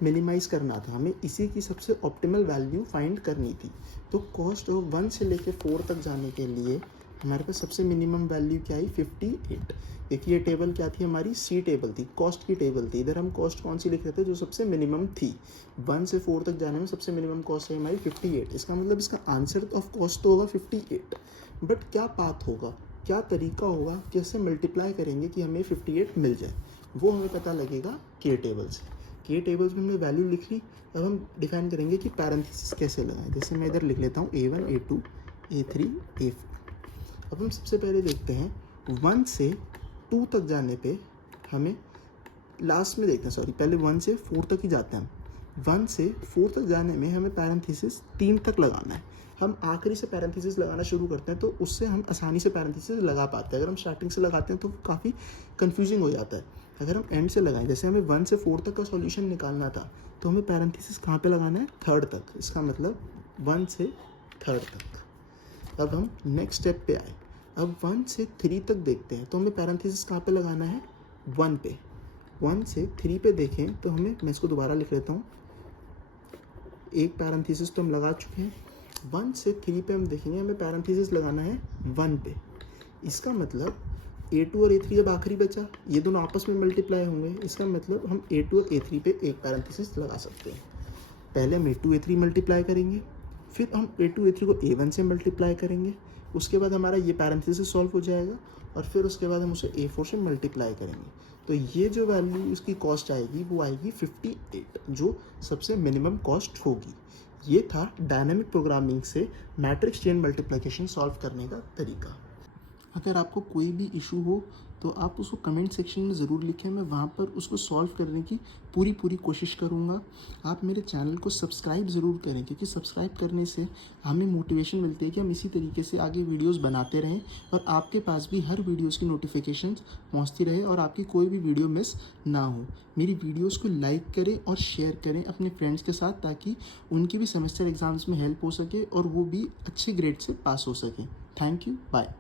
मिनिमाइज़ करना था। हमें इसी की सबसे ऑप्टिमल वैल्यू फाइंड करनी थी। तो कॉस्ट ऑफ 1 से लेके 4 तक जाने के लिए हमारे पास सबसे मिनिमम वैल्यू क्या आई? 58। देखिए ये टेबल क्या थी हमारी? C टेबल थी, कॉस्ट की टेबल थी। इधर हम कॉस्ट कौन सी लिख रहे थे? जो सबसे मिनिमम थी। 1 से 4 तक जाने में सबसे मिनिमम कॉस्ट है हमारी 58। इसका मतलब इसका आंसर ऑफ कॉस्ट तो होगा 58। बट क्या पाथ होगा, क्या तरीका होगा, कैसे मल्टीप्लाई करेंगे कि हमें 58 मिल जाए, वो हमें पता लगेगा K टेबल से। K टेबल्स में हमने वैल्यू लिख ली। अब हम डिफाइन करेंगे कि पैरेंथेसिस कैसे लगाएं। जैसे मैं इधर लिख लेता हूँ A1, A2, A3, A4। अब हम सबसे पहले देखते हैं 1 से 2 तक जाने पे हमें लास्ट में देखते हैं, सॉरी पहले 1 से 4 तक ही जाते हैं हम। 1 से 4 तक जाने में हमें पैरेंथेसिस 3 तक लगाना है। हम आखिरी से पैरेंथेसिस लगाना शुरू करते हैं तो उससे हम आसानी से पैरेंथेसिस लगा पाते हैं। अगर हम स्टार्टिंग से लगाते हैं तो काफ़ी कंफ्यूजिंग हो जाता है। अगर हम एंड से लगाएं, जैसे हमें 1 से 4 तक का सॉल्यूशन निकालना था तो हमें पैरेंथेसिस कहाँ पे लगाना है? 3rd तक। इसका मतलब 1 से 3rd तक। अब हम नेक्स्ट स्टेप पे आए। अब 1 से 3 तक देखते हैं तो हमें पैरेंथेसिस कहाँ पे लगाना है? 1 पे। 1 से 3 पे देखें तो हमें, मैं इसको दोबारा लिख लेता हूँ, एक पैरेंथेसिस तो हम लगा चुके हैं। 1 से 3 पे हम देखेंगे हमें पैरेंथेसिस लगाना है 1 पे। इसका मतलब A2 और A3 जब आखिरी बचा, ये दोनों आपस में मल्टीप्लाई होंगे। इसका मतलब हम A2 और A3 पे एक पैरेंथेसिस लगा सकते हैं। पहले हम A2 A3 मल्टीप्लाई करेंगे, फिर हम A2 A3 को A1 से मल्टीप्लाई करेंगे। उसके बाद हमारा ये पैरेंथेसिस सॉल्व हो जाएगा और फिर उसके बाद हम उसे A4 से मल्टीप्लाई करेंगे। तो ये जो वैल्यू इसकी कॉस्ट आएगी वो आएगी 58, जो सबसे मिनिमम कॉस्ट होगी। ये था डायनामिक प्रोग्रामिंग से मैट्रिक्स चेन मल्टीप्लिकेशन सॉल्व करने का तरीका। अगर आपको कोई भी इशू हो तो आप उसको कमेंट सेक्शन में ज़रूर लिखें, मैं वहाँ पर उसको सॉल्व करने की पूरी कोशिश करूँगा। आप मेरे चैनल को सब्सक्राइब ज़रूर करें, क्योंकि सब्सक्राइब करने से हमें मोटिवेशन मिलती है कि हम इसी तरीके से आगे वीडियोस बनाते रहें और आपके पास भी हर वीडियोस की नोटिफिकेशंस पहुँचती रहे और आपकी कोई भी वीडियो मिस ना हो। मेरी वीडियोज़ को लाइक करें और शेयर करें अपने फ्रेंड्स के साथ, ताकि उनकी भी सेमेस्टर एग्ज़ाम्स में हेल्प हो सके और वो भी अच्छे ग्रेड से पास हो सकें। Thank you, bye.